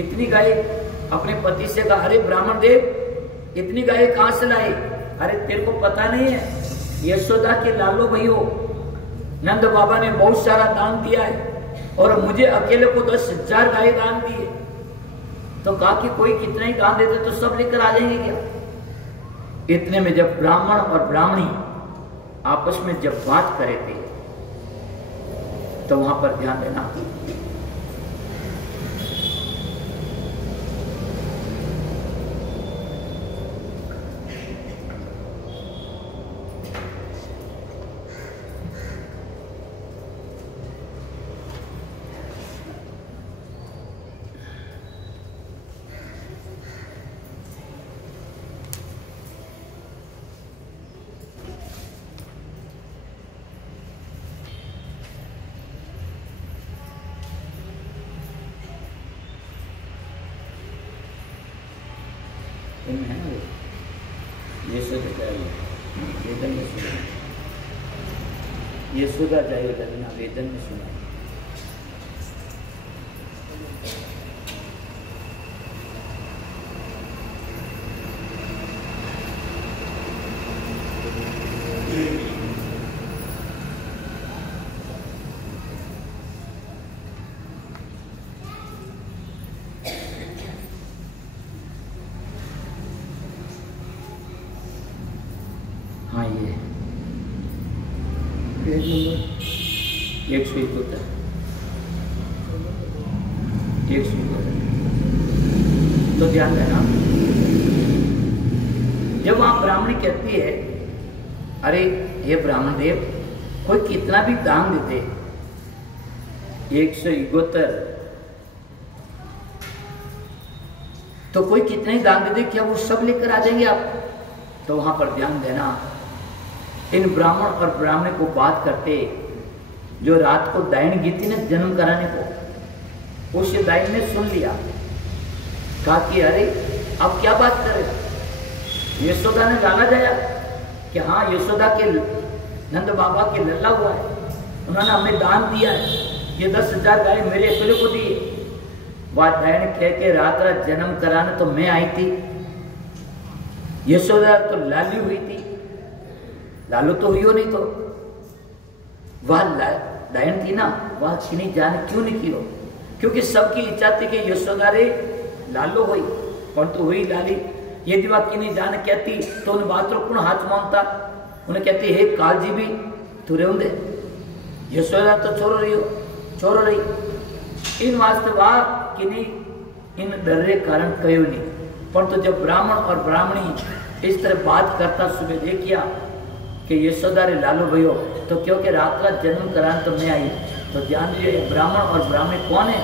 इतनी गाय, अपने पति से कहा, अरे ब्राह्मण देव, इतनी गाय कहां से लाए? अरे तेरे को पता नहीं है, यशोदा के लालो भैयो, नंद बाबा ने बहुत सारा दान दिया है, और मुझे अकेले को 10,000 गाय दान दिए। तो कहा कि कोई कितना ही दान देते तो सब लेकर आ जाएंगे क्या? इतने में जब ब्राह्मण और ब्राह्मणी आपस में जब बात करे थे तो वहां पर ध्यान देना, है ना ये वेदन में सुना, ये सुधा जाए करना वेदन में सुना। हाँ ये 171 तो ध्यान देना, जब वहां ब्राह्मणी कहती है अरे ये ब्राह्मण देव कोई कितना भी दान देते 171 तो कोई कितना ही दान देते क्या वो सब लेकर आ जाएंगे आप? तो वहां पर ध्यान देना, इन ब्राह्मण और ब्राह्मणी को बात करते जो रात को दाइन की थी ना जन्म कराने को, उस दाइन ने सुन लिया, कहा कि अरे अब क्या बात करे। यशोदा ने गाना जाया कि हाँ यशोदा के नंद बाबा के लल्ला हुआ है, उन्होंने हमें दान दिया है, ये 10,000 गाय मेरे अकेले को दिए। वह दाइन कह के रात रात जन्म कराने तो मैं आई थी, यशोदा तो लाली हुई थी, लालू तो हुई हो नहीं, तो वह दायन थी ना, वह किन्हीं जाने क्यों नहीं कियो, क्योंकि सबकी इच्छा थी कि यशोदा रे लालो हुई परंतु हुई लाली। यदि वह किन्हीं जाने कहती तो उन बात कौन हाथ मानता, उन्हें कहती हे कालजी भी तू रे दे, यशोदा तो छोरो रही। इन वास्ते वह किन्हीं इन डरे कारण कहो नहीं, परंतु जब ब्राह्मण और ब्राह्मणी इस तरह बात करता सुबह देखिया कि यशोदा रे लालो भयो, तो क्योंकि रात रात जन्म कराने तो मैं आई। तो ध्यान दीजिए ब्राह्मण और ब्राह्मणी कौन है?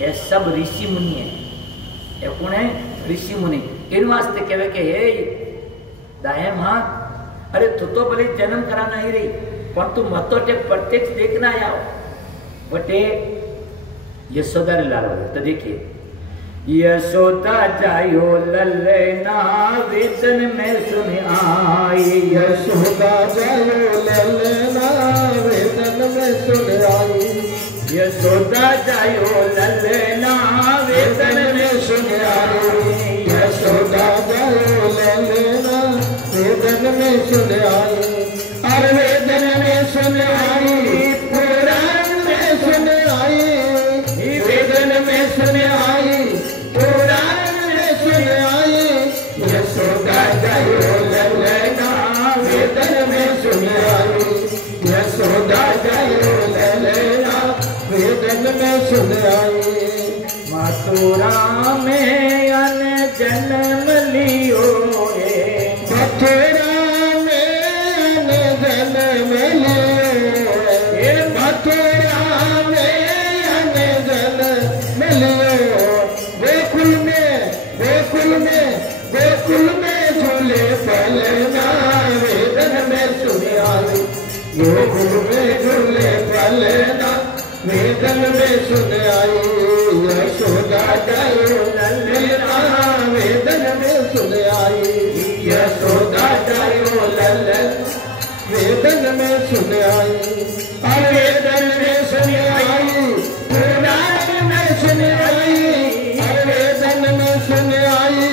ये सब ऋषि मुनि है। ये कौन है? ऋषि मुनि। इन वास्ते कहे कि हे दाए मां, अरे तू तो भले जन्म कराना ही रही, पर तू मत तो प्रत्यक्ष देखना आया बटे यशोदा रे लालो। तो देखिए यशोदा जायो ललना वेदन में सुन आई, यशोदा जायो ललना वेदन में सुन आई, यशोदा जायो ललना वेदन में सुन आई, यशोदा जायो ललना वेदन में सुन आई, अरे वेदन में सुन आई, पुराण में सुन आई, वेदन में सुन आई, पुराण में सुन आई, यशोदा जायो ललना वेदन में सुन आई, यशोदा जायो ललना वेदन में सुन आई। मथुरा में अन जन्म लियो, मथुरा में अन जन्म लियो, मथुरा में अन जन्म लियो, गोकुल में झूले पलना वेदन में सुन आई, गोकुल में झूले पलना वेदन में सुन आई, यशोदा जायो ललना वेदन में सुन आई, यशोदा जायो ललना वेदन में सुन आई, वेदन में सुन आई, पुराण में सुन आई, वेदन में सुन आई,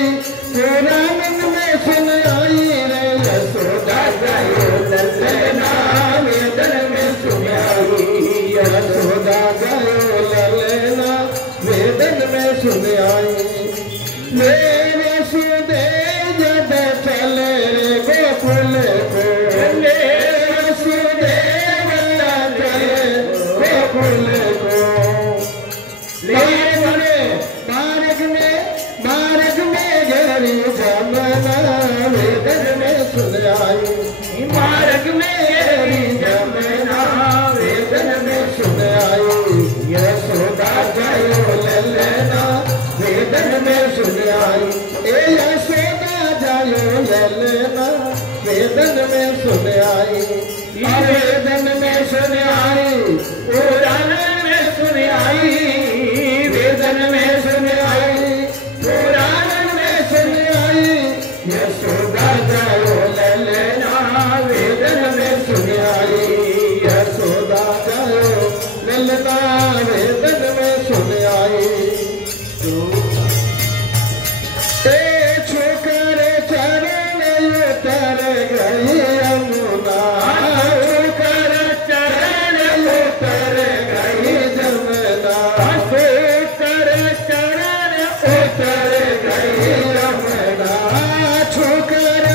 पुराण में सुन आई, रे यशोदा जायो ललना वेदन में सुन आई, यशोदा जायो ललना वेदन में सुन आई। मेरे सुदे जब चले ललना वेदन में सुन आई, मार्ग में जमुना वेदन में सुन आई, यशोदा जायो ललना वेदन में सुन आई, ए यशोदा जायो ललना वेदन में सुन आई, वेदन में सुन आई, पुराण में सुन आई, वेदन में सुन आई, पुराण में सुन आई, यशोदा जायो ललना वेदन में सुन आई, यशोदा जायो ललना वेदन में सुन आई। छोकर चरण उतर गई यमुना, छोकर चरण उतर गई जमुना, छोकर चरण उतर गई यमुना, छोकर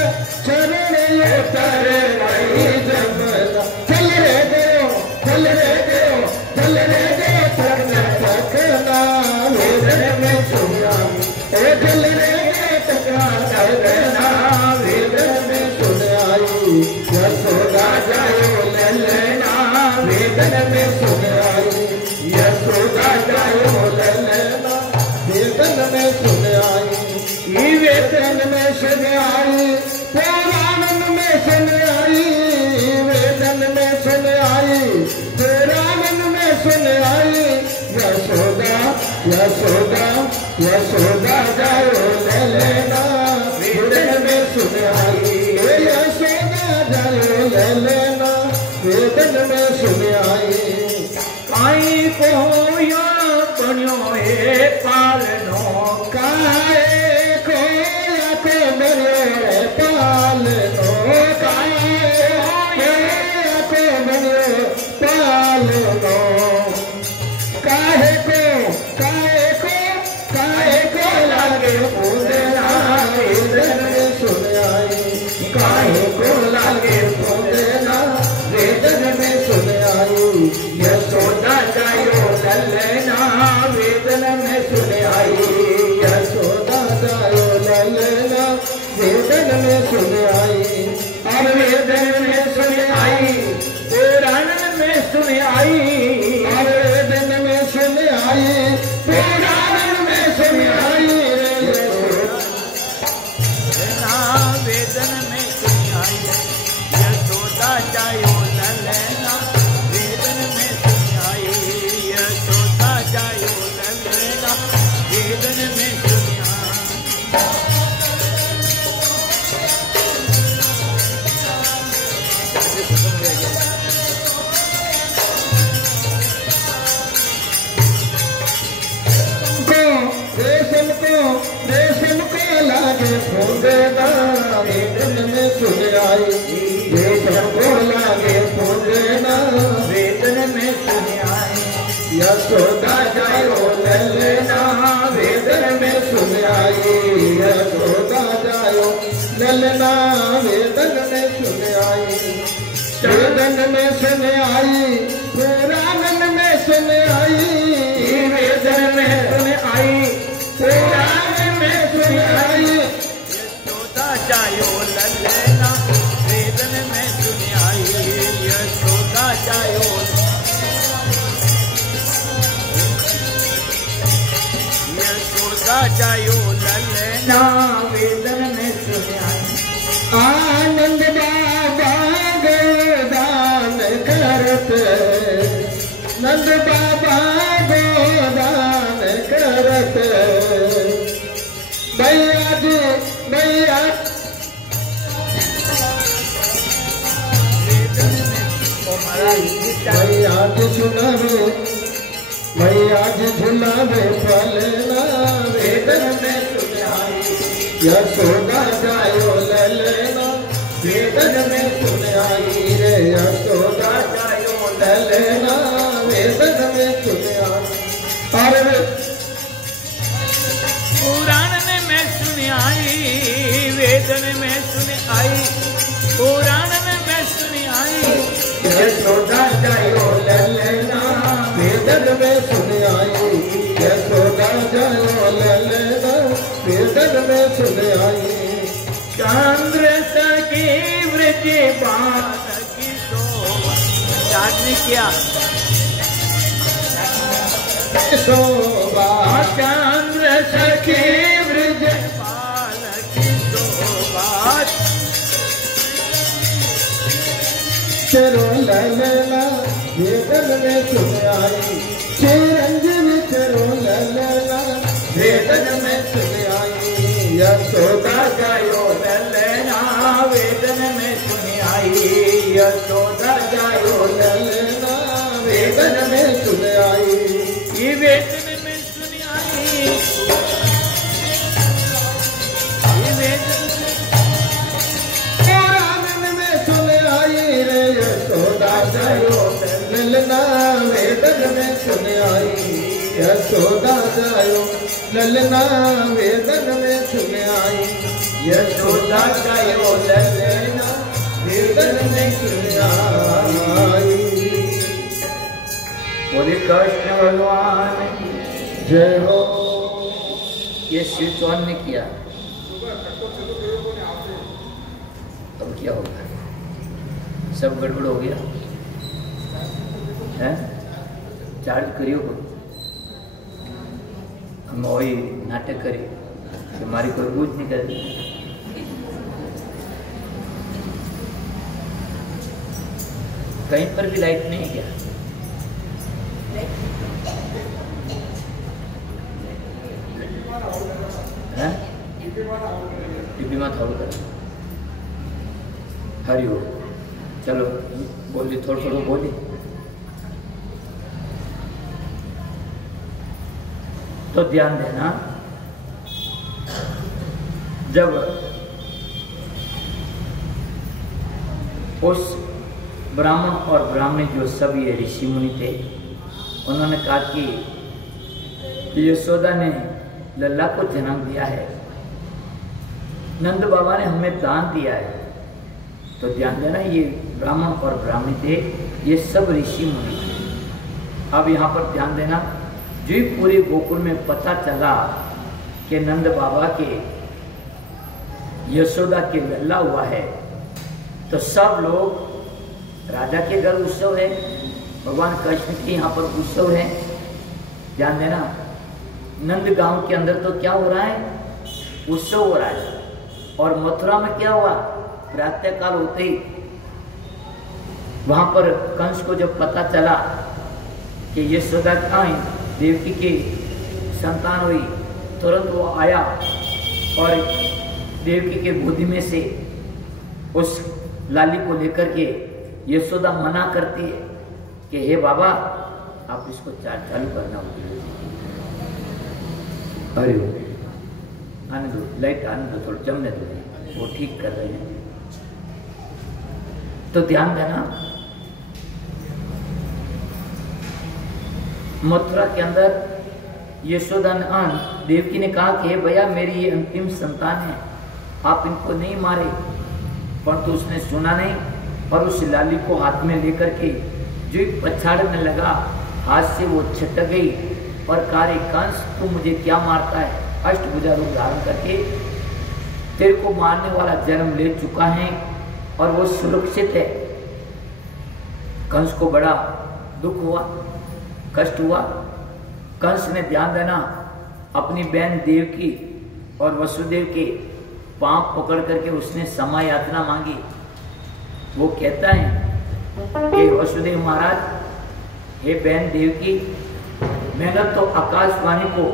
चरण उतर गई जमुना। चल रे गयो, चल रे गयो, चल रे गयो, थकना थकना वेदन में सुन आई, ए चल रे वेदन में सुन आई, यशोदा जायो ललना वेदन में सुन आई, यशोदा जायो ललना वेदन में सुन आई, वेदन में सुन आई, पुराण में सुन आई, वेदन में सुन आई, पुराण में सुन आई, यशोदा यशोदा यशोदा जायो ललना वेदन में सुन आई, यशोदा जायो ललना वेदन में सुन आई। काई को या बन्यो हे पालनो, काहे को या को मेरे पालनो, काहे को या को मेरे पालनो, काहे को लागे पूजना वेदन में सुन आई, काहे को लागे पूजना वेदन में सुन आई, यशोदा जायो ललना वेदन में सुन आई, यशोदा जायो ललना वेदन में सुन आई, और वेदन में सुन आई, पुराण में सुन आई, और वेदन में सुन आई, पुराण में सुन आई, वेदन में सुन आई, यशोदा जायो ललना वेदन में सुन आई, यशोदा जायो ललना वेदन में सुन रेशम को लागे फूंदेना वेदन में सुन आई, रेशम को लागे फूंदेना वेदन में सुन आई, यशोदा जायो ललना वेदन में सुन आई, यशोदा जायो ललना वेदन में सुन आई, वेदन में सुन आई, पुराण में सुन आई, वेदन में सुन आई, पुराण में सुन आई, यशोदा जायो ललना वेदन में सुन आई, यशोदा जायो यशोदा जायो ललना वेदन में सुन आई। आनंद बाबा गोदान करत, नंद बाबा गोदान करत, भैया जी भैया भैया जी झुलावे, भैया जी झुलावे फलना वेदन में सुन आई, यशोदा जायो ललना वेदन में सुन आई, रे यशोदा जायो ललना वेदन में सुन आई, अरे पुराण में सुन आई, वेदन में सुन आई, पुराण में सुन आई, यशोदा जायो ललना वेदन में सुन आई, यशोदा जायो ललना वेदन में सुन आई, चंद्र सखी व्रज बालकी शोभा। स्टार्ट नहीं किया शोभा चंद्र सखी व्रज बालकी शोभा। चलो ललना वेदन में सुन आई चिरंजीवी चलो ललना वेदन में सुन आई यशोदा जायो ललना वेदन में सुन आई यशोदा जायो ललना वेदन में सुन आई ये वेदन में सुन आई ये वेदन पुराण में सुन आई रे यशोदा जायो ललना वेदन में सुन आई यशोदा जायो ललना वेदन में सुन आई यशोदा जायो ललना वेदन में सुन आई। बोले कृष्ण भगवान की जय हो। ये श्री चौहान ने किया। अब क्या होगा? सब गड़बड़ हो गया है। चार्ज करियो को हम वही नाटक करे हमारी कोई बूझ नहीं कर। कहीं पर भी लाइट नहीं है क्या? टीवी में थोड़ा कर हरिओ। चलो बोली थोड़ा थोड़ा बोली तो ध्यान देना। जब उस ब्राह्मण और ब्राह्मणी जो सब ये ऋषि मुनि थे उन्होंने कहा कि यशोदा ने लल्ला को जन्म दिया है, नंद बाबा ने हमें दान दिया है। तो ध्यान देना ये ब्राह्मण और ब्राह्मणी थे, ये सब ऋषि मुनि थे। अब यहाँ पर ध्यान देना, जो पूरे गोकुल में पता चला कि नंद बाबा के यशोदा के लल्ला हुआ है तो सब लोग, राजा के घर उत्सव है, भगवान कृष्ण के यहाँ पर उत्सव है। ध्यान देना, नंद गांव के अंदर तो क्या हो रहा है? उत्सव हो रहा है। और मथुरा में क्या हुआ? प्रातःकाल होते ही वहां पर कंस को जब पता चला कि यशोदा कहाँ देवकी की संतान हुई, तुरंत वो आया और देवकी के गोदी में से उस लाली को लेकर के यशोदा मना करती है कि हे बाबा आप इसको चालू करना होगी। अरे आने दो, लाइट आने दो, थोड़ा जमने दो, वो ठीक कर रहे हैं। तो ध्यान देना, मथुरा के अंदर यशोदा देवकी ने कहा कि भैया मेरी ये अंतिम संतान है, आप इनको नहीं मारे। परंतु उसने सुना नहीं और उस लाली को हाथ में लेकर के जो पछाड़ने लगा, हाथ से वो छटक गई और कहा रे कंस तू मुझे क्या मारता है? अष्टभुजा रूप धारण करके तेरे को मारने वाला जन्म ले चुका है और वो सुरक्षित है। कंस को बड़ा दुख हुआ, कष्ट हुआ। कंस ने ध्यान देना अपनी बहन देवकी और वसुदेव के पांव पकड़ करके उसने क्षमा याचना मांगी। वो कहता है कि वसुदेव महाराज, हे बहन देवकी, मैंने तो आकाशवाणी को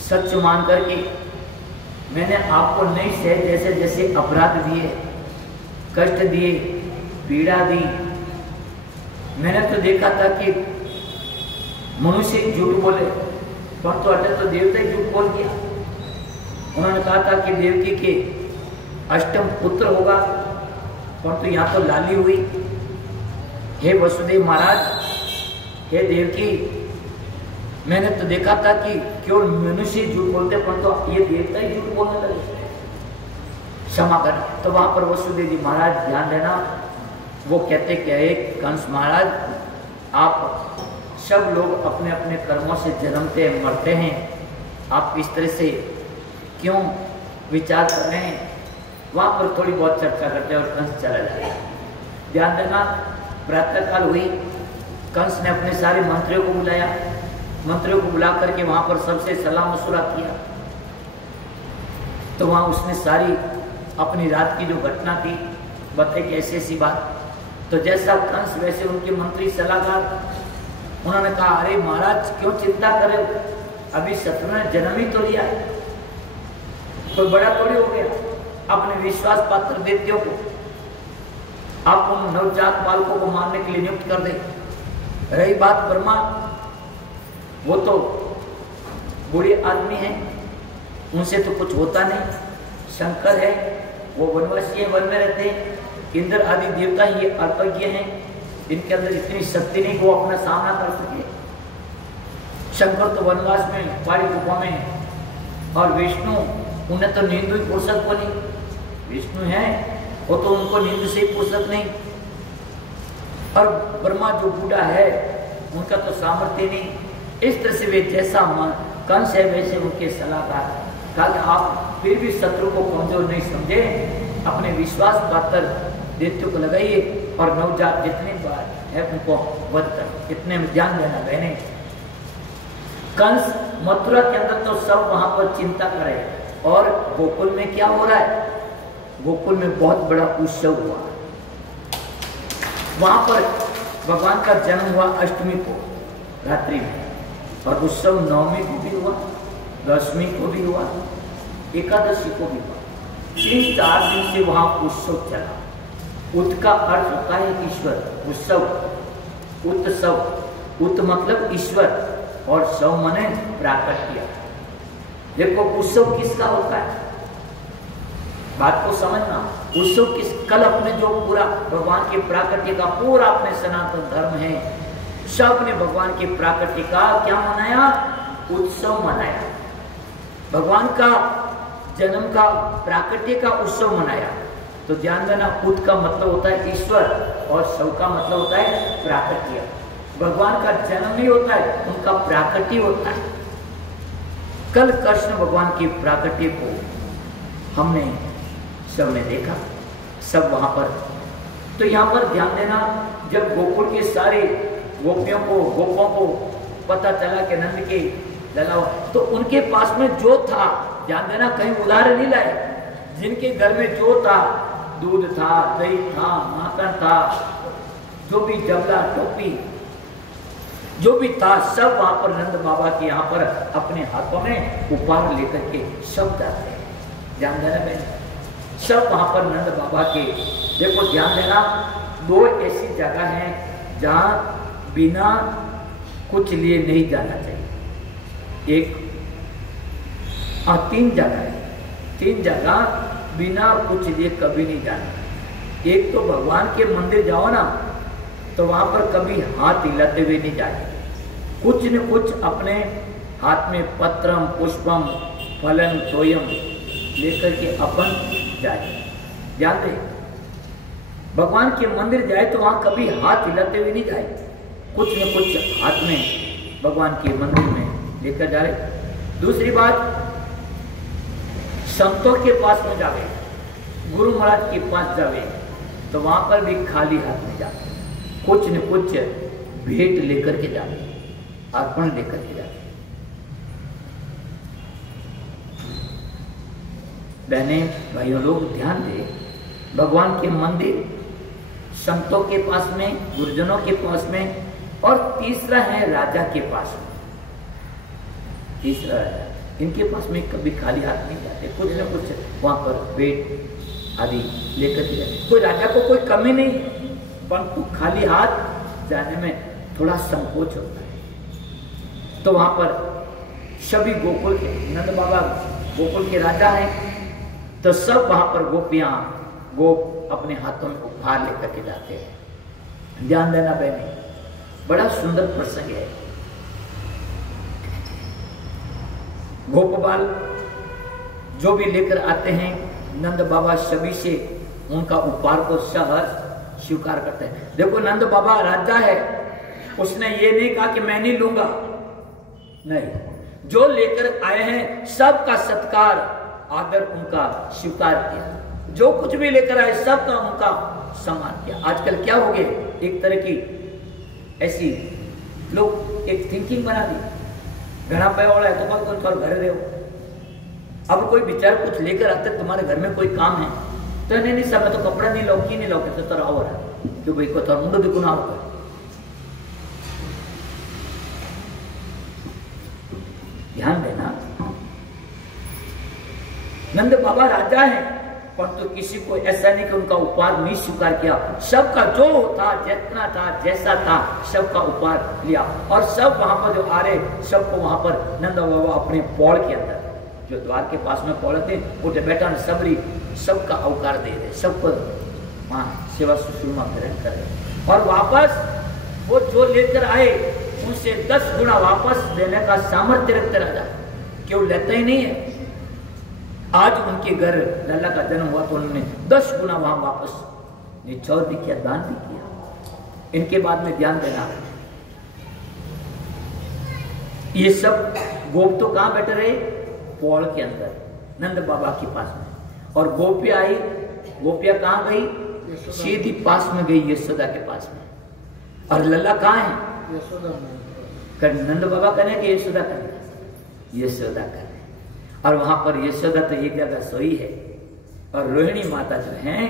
सच मान करके मैंने आपको नहीं सह जैसे जैसे अपराध दिए, कष्ट दिए, पीड़ा दी। मैंने तो देखा था कि मनुष्य झूठ बोले, परंतु अटल तो देवता ही झूठ बोल दिया। उन्होंने कहा था कि देवकी के अष्टम पुत्र होगा, परंतु यहाँ तो लाली हुई। हे वसुदेव महाराज, हे देवकी, मैंने तो देखा था कि केवल मनुष्य झूठ बोलते, परंतु ये देवता ही झूठ बोलने लगे, क्षमा कर। तो वहां पर वसुदेव जी महाराज ध्यान देना, वो कहते क्या है, कंस महाराज आप सब लोग अपने अपने कर्मों से जन्मते मरते हैं, आप इस तरह से क्यों विचार कर रहे हैं? वहां पर थोड़ी बहुत चर्चा करते हैं और कंस चला जाएगा। ध्यान देना, प्रातःकाल हुई, कंस ने अपने सारे मंत्रियों को बुलाया, मंत्रियों को बुला करके वहां पर सबसे सलाह मशुरा किया। तो वहां उसने सारी अपनी रात की जो घटना थी बताई कि ऐसी ऐसी बात। तो जैसा कंस वैसे उनके मंत्री सलाहकार, उन्होंने कहा अरे महाराज क्यों चिंता करे, अभी शत्रु ने जन्म ही तो लिया, कोई बड़ा थोड़ी हो गया। अपने विश्वास पात्र दैत्यों को आप उन नवजात बालकों को मारने के लिए नियुक्त कर दे। रही बात ब्रह्मा, वो तो बूढ़े आदमी हैं, उनसे तो कुछ होता नहीं। शंकर है, वो वनवासी है, वन में रहते हैं। इंद्र आदि देवता ये अल्पज्ञ हैं, इनके अंदर इतनी शक्ति नहीं कि वो अपना सामना कर सके। शंकर तो वनवास में पहाड़ी गुफा में है, और विष्णु उन्हें तो नींद हुई फुर्सत को नहीं। विष्णु है वो तो उनको नींद से फुर्सत नहीं। और ब्रह्मा जो बूढ़ा है उनका तो सामर्थ्य नहीं। इस तरह से वे जैसा कंस है वैसे उनके सलाहकार, कहा कि आप फिर भी शत्रु को कमजोर नहीं समझे, अपने विश्वास पात्र दैत्यों को लगाइए और नवजात जितने बार है उनको वध कर, इतने में ध्यान देना बहने। कंस मथुरा के अंदर तो सब वहां पर चिंता करे, और गोकुल में क्या हो रहा है, गोकुल में बहुत बड़ा उत्सव हुआ। वहां पर भगवान का जन्म हुआ अष्टमी को रात्रि में, और उत्सव नवमी को भी हुआ, दशमी को भी हुआ, एकादशी को भी हुआ। 3-4 दिन से वहां उत्सव चला। उत का अर्थ होता है ईश्वर, उत्सव, उत्सव, उत मतलब ईश्वर, और सव माने प्राकट्य। देखो उत्सव किसका होता है, बात को समझना। उत्सव किस, कल अपने जो पूरा भगवान के प्राकट्य का पूरा अपने सनातन धर्म है, सब ने भगवान के प्राकट्य का क्या मनाया, उत्सव मनाया। भगवान का जन्म का प्राकट्य का उत्सव मनाया। तो ध्यान देना, उत का मतलब होता है ईश्वर, और सव का मतलब होता है प्राकट्य। भगवान का जन्म नहीं होता है, उनका प्राकट्य होता है। कल कृष्ण भगवान के प्राकट्य को हमने सबने देखा, सब वहां पर। तो यहाँ पर ध्यान देना, जब गोकुल के सारे गोपियों को, गोपों को पता चला कि नंद के लला, तो उनके पास में जो था, ध्यान देना कहीं उधार नहीं लाए, जिनके घर में जो था, दूध था, दही था, माखन था, जो भी जबला टोपी जो भी था, सब वहां पर नंद बाबा के यहाँ पर अपने हाथों में उपहार लेकर के सब जाते हैं। ध्यान देना बहन, सब वहां पर नंद बाबा के। देखो ध्यान देना, 2 ऐसी जगह हैं जहां बिना कुछ लिए नहीं जाना चाहिए। एक 3 जगह है, 3 जगह बिना कुछ लिए कभी नहीं जाना। एक तो भगवान के मंदिर जाओ ना, तो वहां पर कभी हाथ हिलाते हुए नहीं जाए, कुछ न कुछ अपने हाथ में पत्रम पुष्पम फलन तोयम लेकर के अपन जाए। ध्यान दे, भगवान के मंदिर जाए तो वहां कभी हाथ हिलाते हुए नहीं जाए, कुछ न कुछ हाथ में भगवान के मंदिर में लेकर जा रहे। दूसरी बात, संतों के पास में जावे, गुरु महाराज के पास जावे, तो वहां पर भी खाली हाथ में जावे, कुछ न कुछ भेंट लेकर के जावे, अर्पण लेकर के जावे। बहने भाइयों लोग ध्यान दे, भगवान के मंदिर, संतों के पास में, गुरुजनों के पास में, और तीसरा है राजा के पास में। तीसरा राजा, इनके पास में कभी खाली हाथ नहीं जाते, कुछ न कुछ वहां पर भेंट आदि लेकर के जाते। कोई राजा को कोई कमी नहीं, परंतु खाली हाथ जाने में थोड़ा संकोच होता है। तो वहां पर सभी गोकुल के, नंद बाबा गोकुल के राजा हैं, तो सब वहां पर गोपियां, गोप अपने हाथों में उपहार लेकर के जाते हैं। ध्यान देना बहने, बड़ा सुंदर प्रसंग है। गोपबाल जो भी लेकर आते हैं, नंद बाबा सभी से उनका उपहार को सहर्ष स्वीकार करते हैं। देखो नंद बाबा राजा है, उसने ये नहीं कहा कि मैं नहीं लूंगा, नहीं, जो लेकर आए हैं सबका सत्कार आदर उनका स्वीकार किया। जो कुछ भी लेकर आए सबका उनका सम्मान किया। आजकल क्या हो गया, एक तरह की ऐसी लोग एक थिंकिंग बना दी, घना पे वाला है तो कोई कौन थोड़ा घर रहे हो। अब कोई विचार कुछ लेकर आते तुम्हारे घर में कोई काम है तो नहीं नहीं सब तो कपड़ा नहीं लो की नहीं लो तो तेरा और है क्यों भाई को तो मुंडो दिखुना होगा। ध्यान देना, नंद बाबा राजा है परंतु तो किसी को ऐसा नहीं कि उनका उपहार नहीं स्वीकार किया। सबका जो था जितना था जैसा था सबका उपहार लिया और सब वहां पर जो आ रहे सबको वहां पर नंद बाबा अपने पौड़ के अंदर जो द्वार के पास में पौड़ थे उठे बैठा सबरी सबका अवकार दे रहे, सबको वहां सेवा सुषमा ग्रहण कर रहे और वापस वो जो लेकर आए उनसे 10 गुना वापस देने का सामर्थ्य रखते राजा, क्यों लेता ही नहीं है। आज उनके घर लल्ला का जन्म हुआ तो उन्होंने 10 गुना वहां वापस निछावर भी किया, दान भी किया। इनके बाद में ध्यान देना, ये सब गोप तो कहां बैठे रहे, पौड़ के अंदर नंद बाबा के पास में, और गोपिया आई, गोपिया कहां गई, सीधी पास में गई यशोदा के पास में, और लल्ला कहां है, नंद बाबा कहने कि यशोदा कहने, यशोदा कहने, और वहां पर यशोदा तो एक जगह सोई है। और रोहिणी माता जो हैं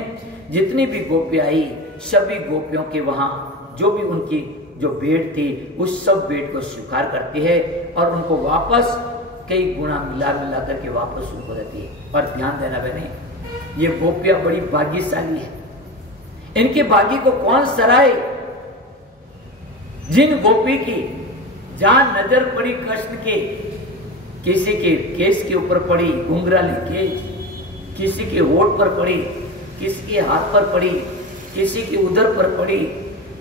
जितनी भी गोपियां आई सभी गोपियों के वहां जो भी उनकी जो भेंट थी उस सब भेंट को स्वीकार करती है और उनको वापस कई गुना मिला करके वापस उनको देती है। पर ध्यान देना बहने, ये गोपियां बड़ी भाग्यशाली है, इनके भाग्य को कौन सराहे। जिन गोपी की जहां नजर पड़ी कृष्ण के, किसी के केस के ऊपर पड़ी घुंघराली केस, किसी के होठ पर पड़ी, किसी के हाथ पर पड़ी, किसी के उदर पर पड़ी,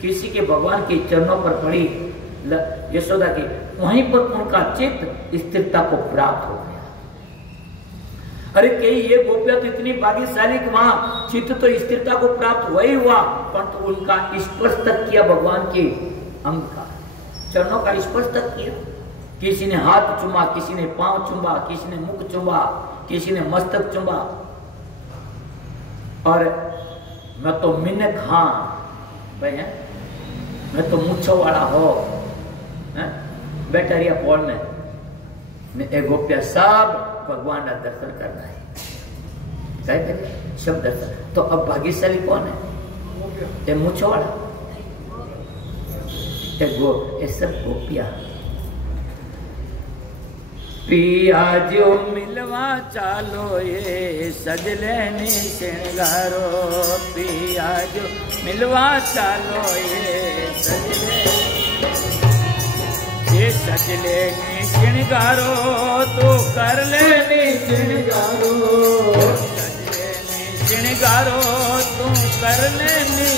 किसी के भगवान के चरणों पर पड़ी, यशोदा के, वहीं पर उनका चित्त स्थिरता को प्राप्त हो गया। अरे कई ये गोपियां तो इतनी भाग्यशाली कि वहां चित्त तो स्थिरता को प्राप्त वही हुआ परंतु तो उनका स्पर्श तक किया भगवान के अंग का, चरणों का स्पर्श तक किया। किसी ने हाथ चुमा, किसी ने पांव चुमा, किसी ने मुख चुमा, किसी ने मस्तक चुमा। और मैं तो मिन्नत हाँ भाई है, मैं तो मुच्छो वाला हो बैठा रिया पौड़ में एक गोपिया सब भगवान का दर्शन करना है, क्या करे सब दर्शन। तो अब भाग्यशाली कौन है, ये मुच्छो वाला, ये सब गोपिया। पिया जो मिलवा चालो ये सजलेनी श्रृंगारो, पिया जो मिलवा चालो ये सजलेनी श्रृंगारो, तो कर लेनी श्रृंगारो, सजलेनी श्रृंगारो तू कर लेनी,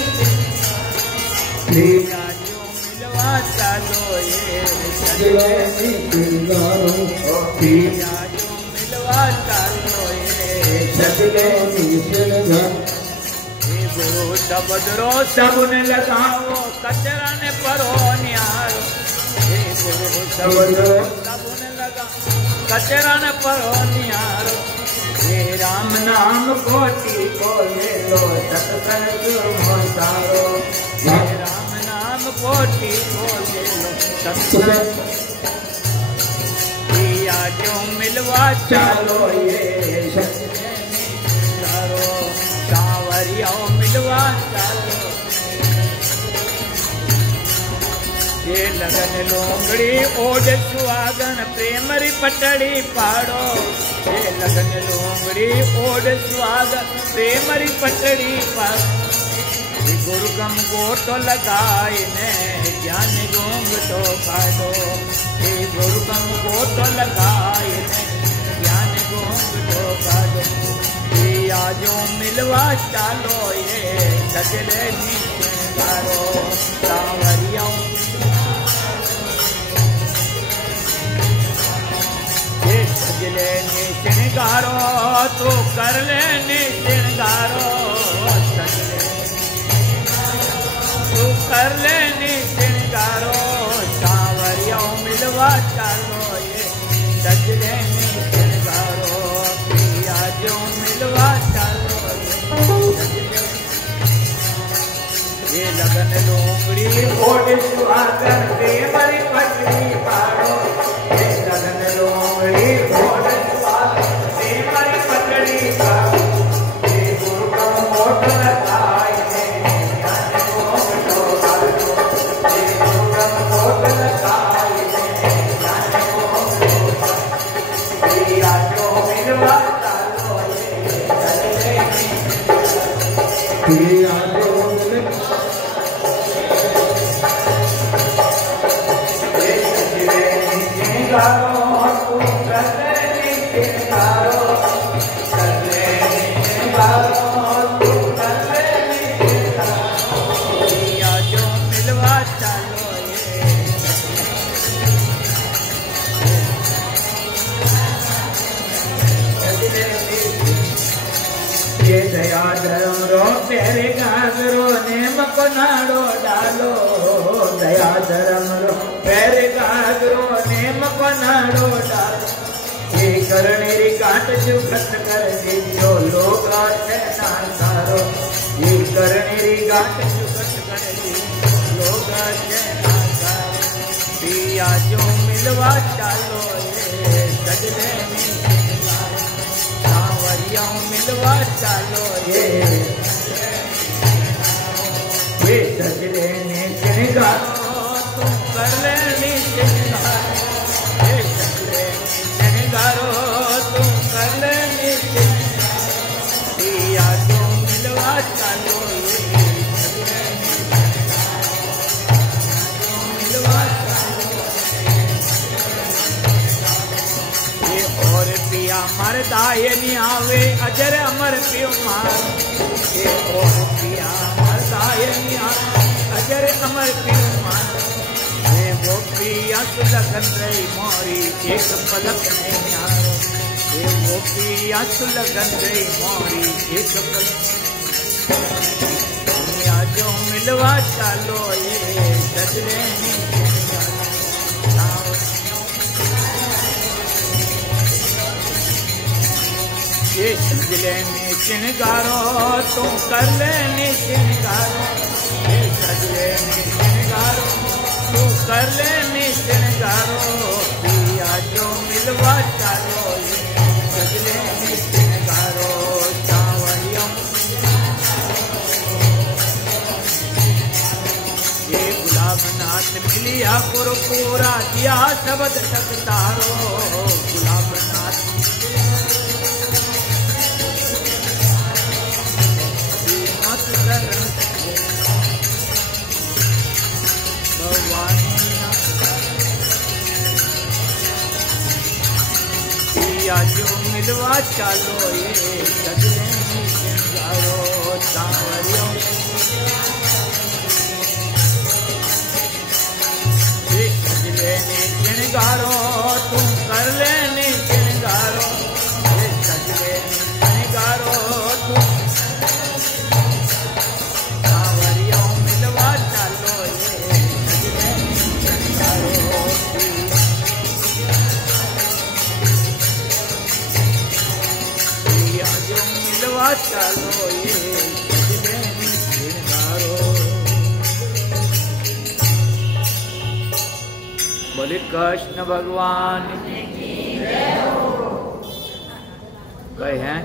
पिया जो मिलवा चालो ये सजलेनी श्रृंगारो, पिया जो मिलवा चालो ये सजलेनी श्रृंगारो। गुरु सबदरो सबने लगाओ कचरा ने परो निहारो, गुरु सबदरो सबने लगा कचरा ने परो निहारो। हे राम नाम कोटि को ले लो सत्संग मोसारो, हे राम नाम कोटि को ले लो सत्संग। पिया जो मिलवा चालो ये सजलेनी सावरिया मिलवा चालो, ये लगन लोंगड़ी ओढ़ सुहागन प्रेमरी पटड़ी पाड़ो, ये लगन लोंगड़ी ओढ़ सुहागन प्रेमरी पटड़ी पाड़ो। गुरु गम गोटो लगाए ने ज्ञान गोंग तो काटो, ये गुरु गम गोटो लगाए ने ज्ञान गोंग तो काटो। पिया जो मिलवा चालो ये सजलेनी श्रृंगारो, सावरिया ये सजलेनी श्रृंगारो, तो कर लेनी श्रृंगारो, तू कर लेनी श्रृंगारो, सावरिया मिलवा चालो ये सजलेनी श्रृंगारो, पिया जो मिलवा चालो। लगन लोमड़ी घोड़ सुहागन दे मरी पटरी पाड़ो लगन लोमड़ी घोड़ सुहागन दे मरी पटरी पाड़ो गुरु का मोट लगाए ज्ञान को मिटो डालो गुरु का मोट लगाए ज्ञान को मिटो जो मिलवा डालो दया धर्म रो प्यारे गागरो नेम को नाड़ो डालो दया धर्म रो प्यारे गागरो नेम को नाड़ो डालो ये करनेरी काट जो खत कर दी जो लोग है नासारो ये करनेरी काट जो खत कर दी लोग है नासारो पिया जो मिलवा चालो ये सजने में मिलवा चालो ये सजने ने शृंगारो तुम कर लेनी शृंगारो ये सजने ने शृंगारो तुम कर लेनी पिया जो मिलवा चालो ये मिलवा और पिया मरदा ये नहीं आवे अजर अमर पियो मार ये और पिया मरदा ये नहीं आवे अजर अमर पियो मार ये वो पिया सुलगन रही मोरी एक पलक नहीं आवे ये वो पिया सुलगन रही मोरी एक पलक पिया जो मिलवा चालो ये सजने ये सजले में शृंगारो तुम कर लेनी शृंगारो ये सजले में शृंगारो तुम कर लेनी शृंगारो पिया जो मिलवा चालो ये सजले में शृंगारो चावलियों ये गुलाब नाथ मिलिया पूरा दिया शब्द सकतारो गुलाब नाथ पिया जो मिलवा चालो ये सजने शृंगारो सांवरियों ये सजले ने शृंगारो तुम कर लेने शृंगारो ये सजले ने शृंगारो तुम सांवरियों मिलवा चालो ये सजने शृंगारो मिलवा चालो ये सजने शृंगारो बोले कृष्ण भगवान कहे हैं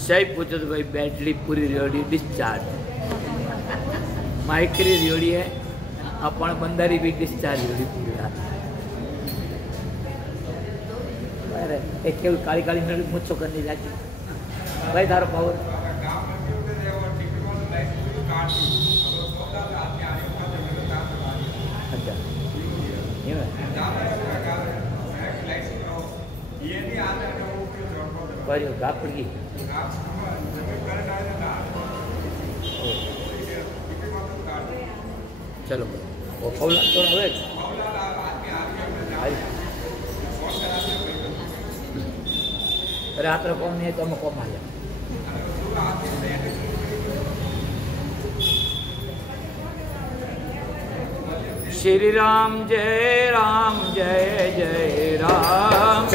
सही पूछो तो भाई बैटरी पूरी रेडी डिस्चार्ज माइक्री रेडी है अपन बंदारी भी डिस्चार्ज रेडी पूरी एक केवल काली काली मेरी मुझको करनी जाती भाई थारो पावर अच्छा ये गाप पड़ गई चलो वो फौला तो हवे रात को नहीं तो हम कौन मारे श्री राम जय जय राम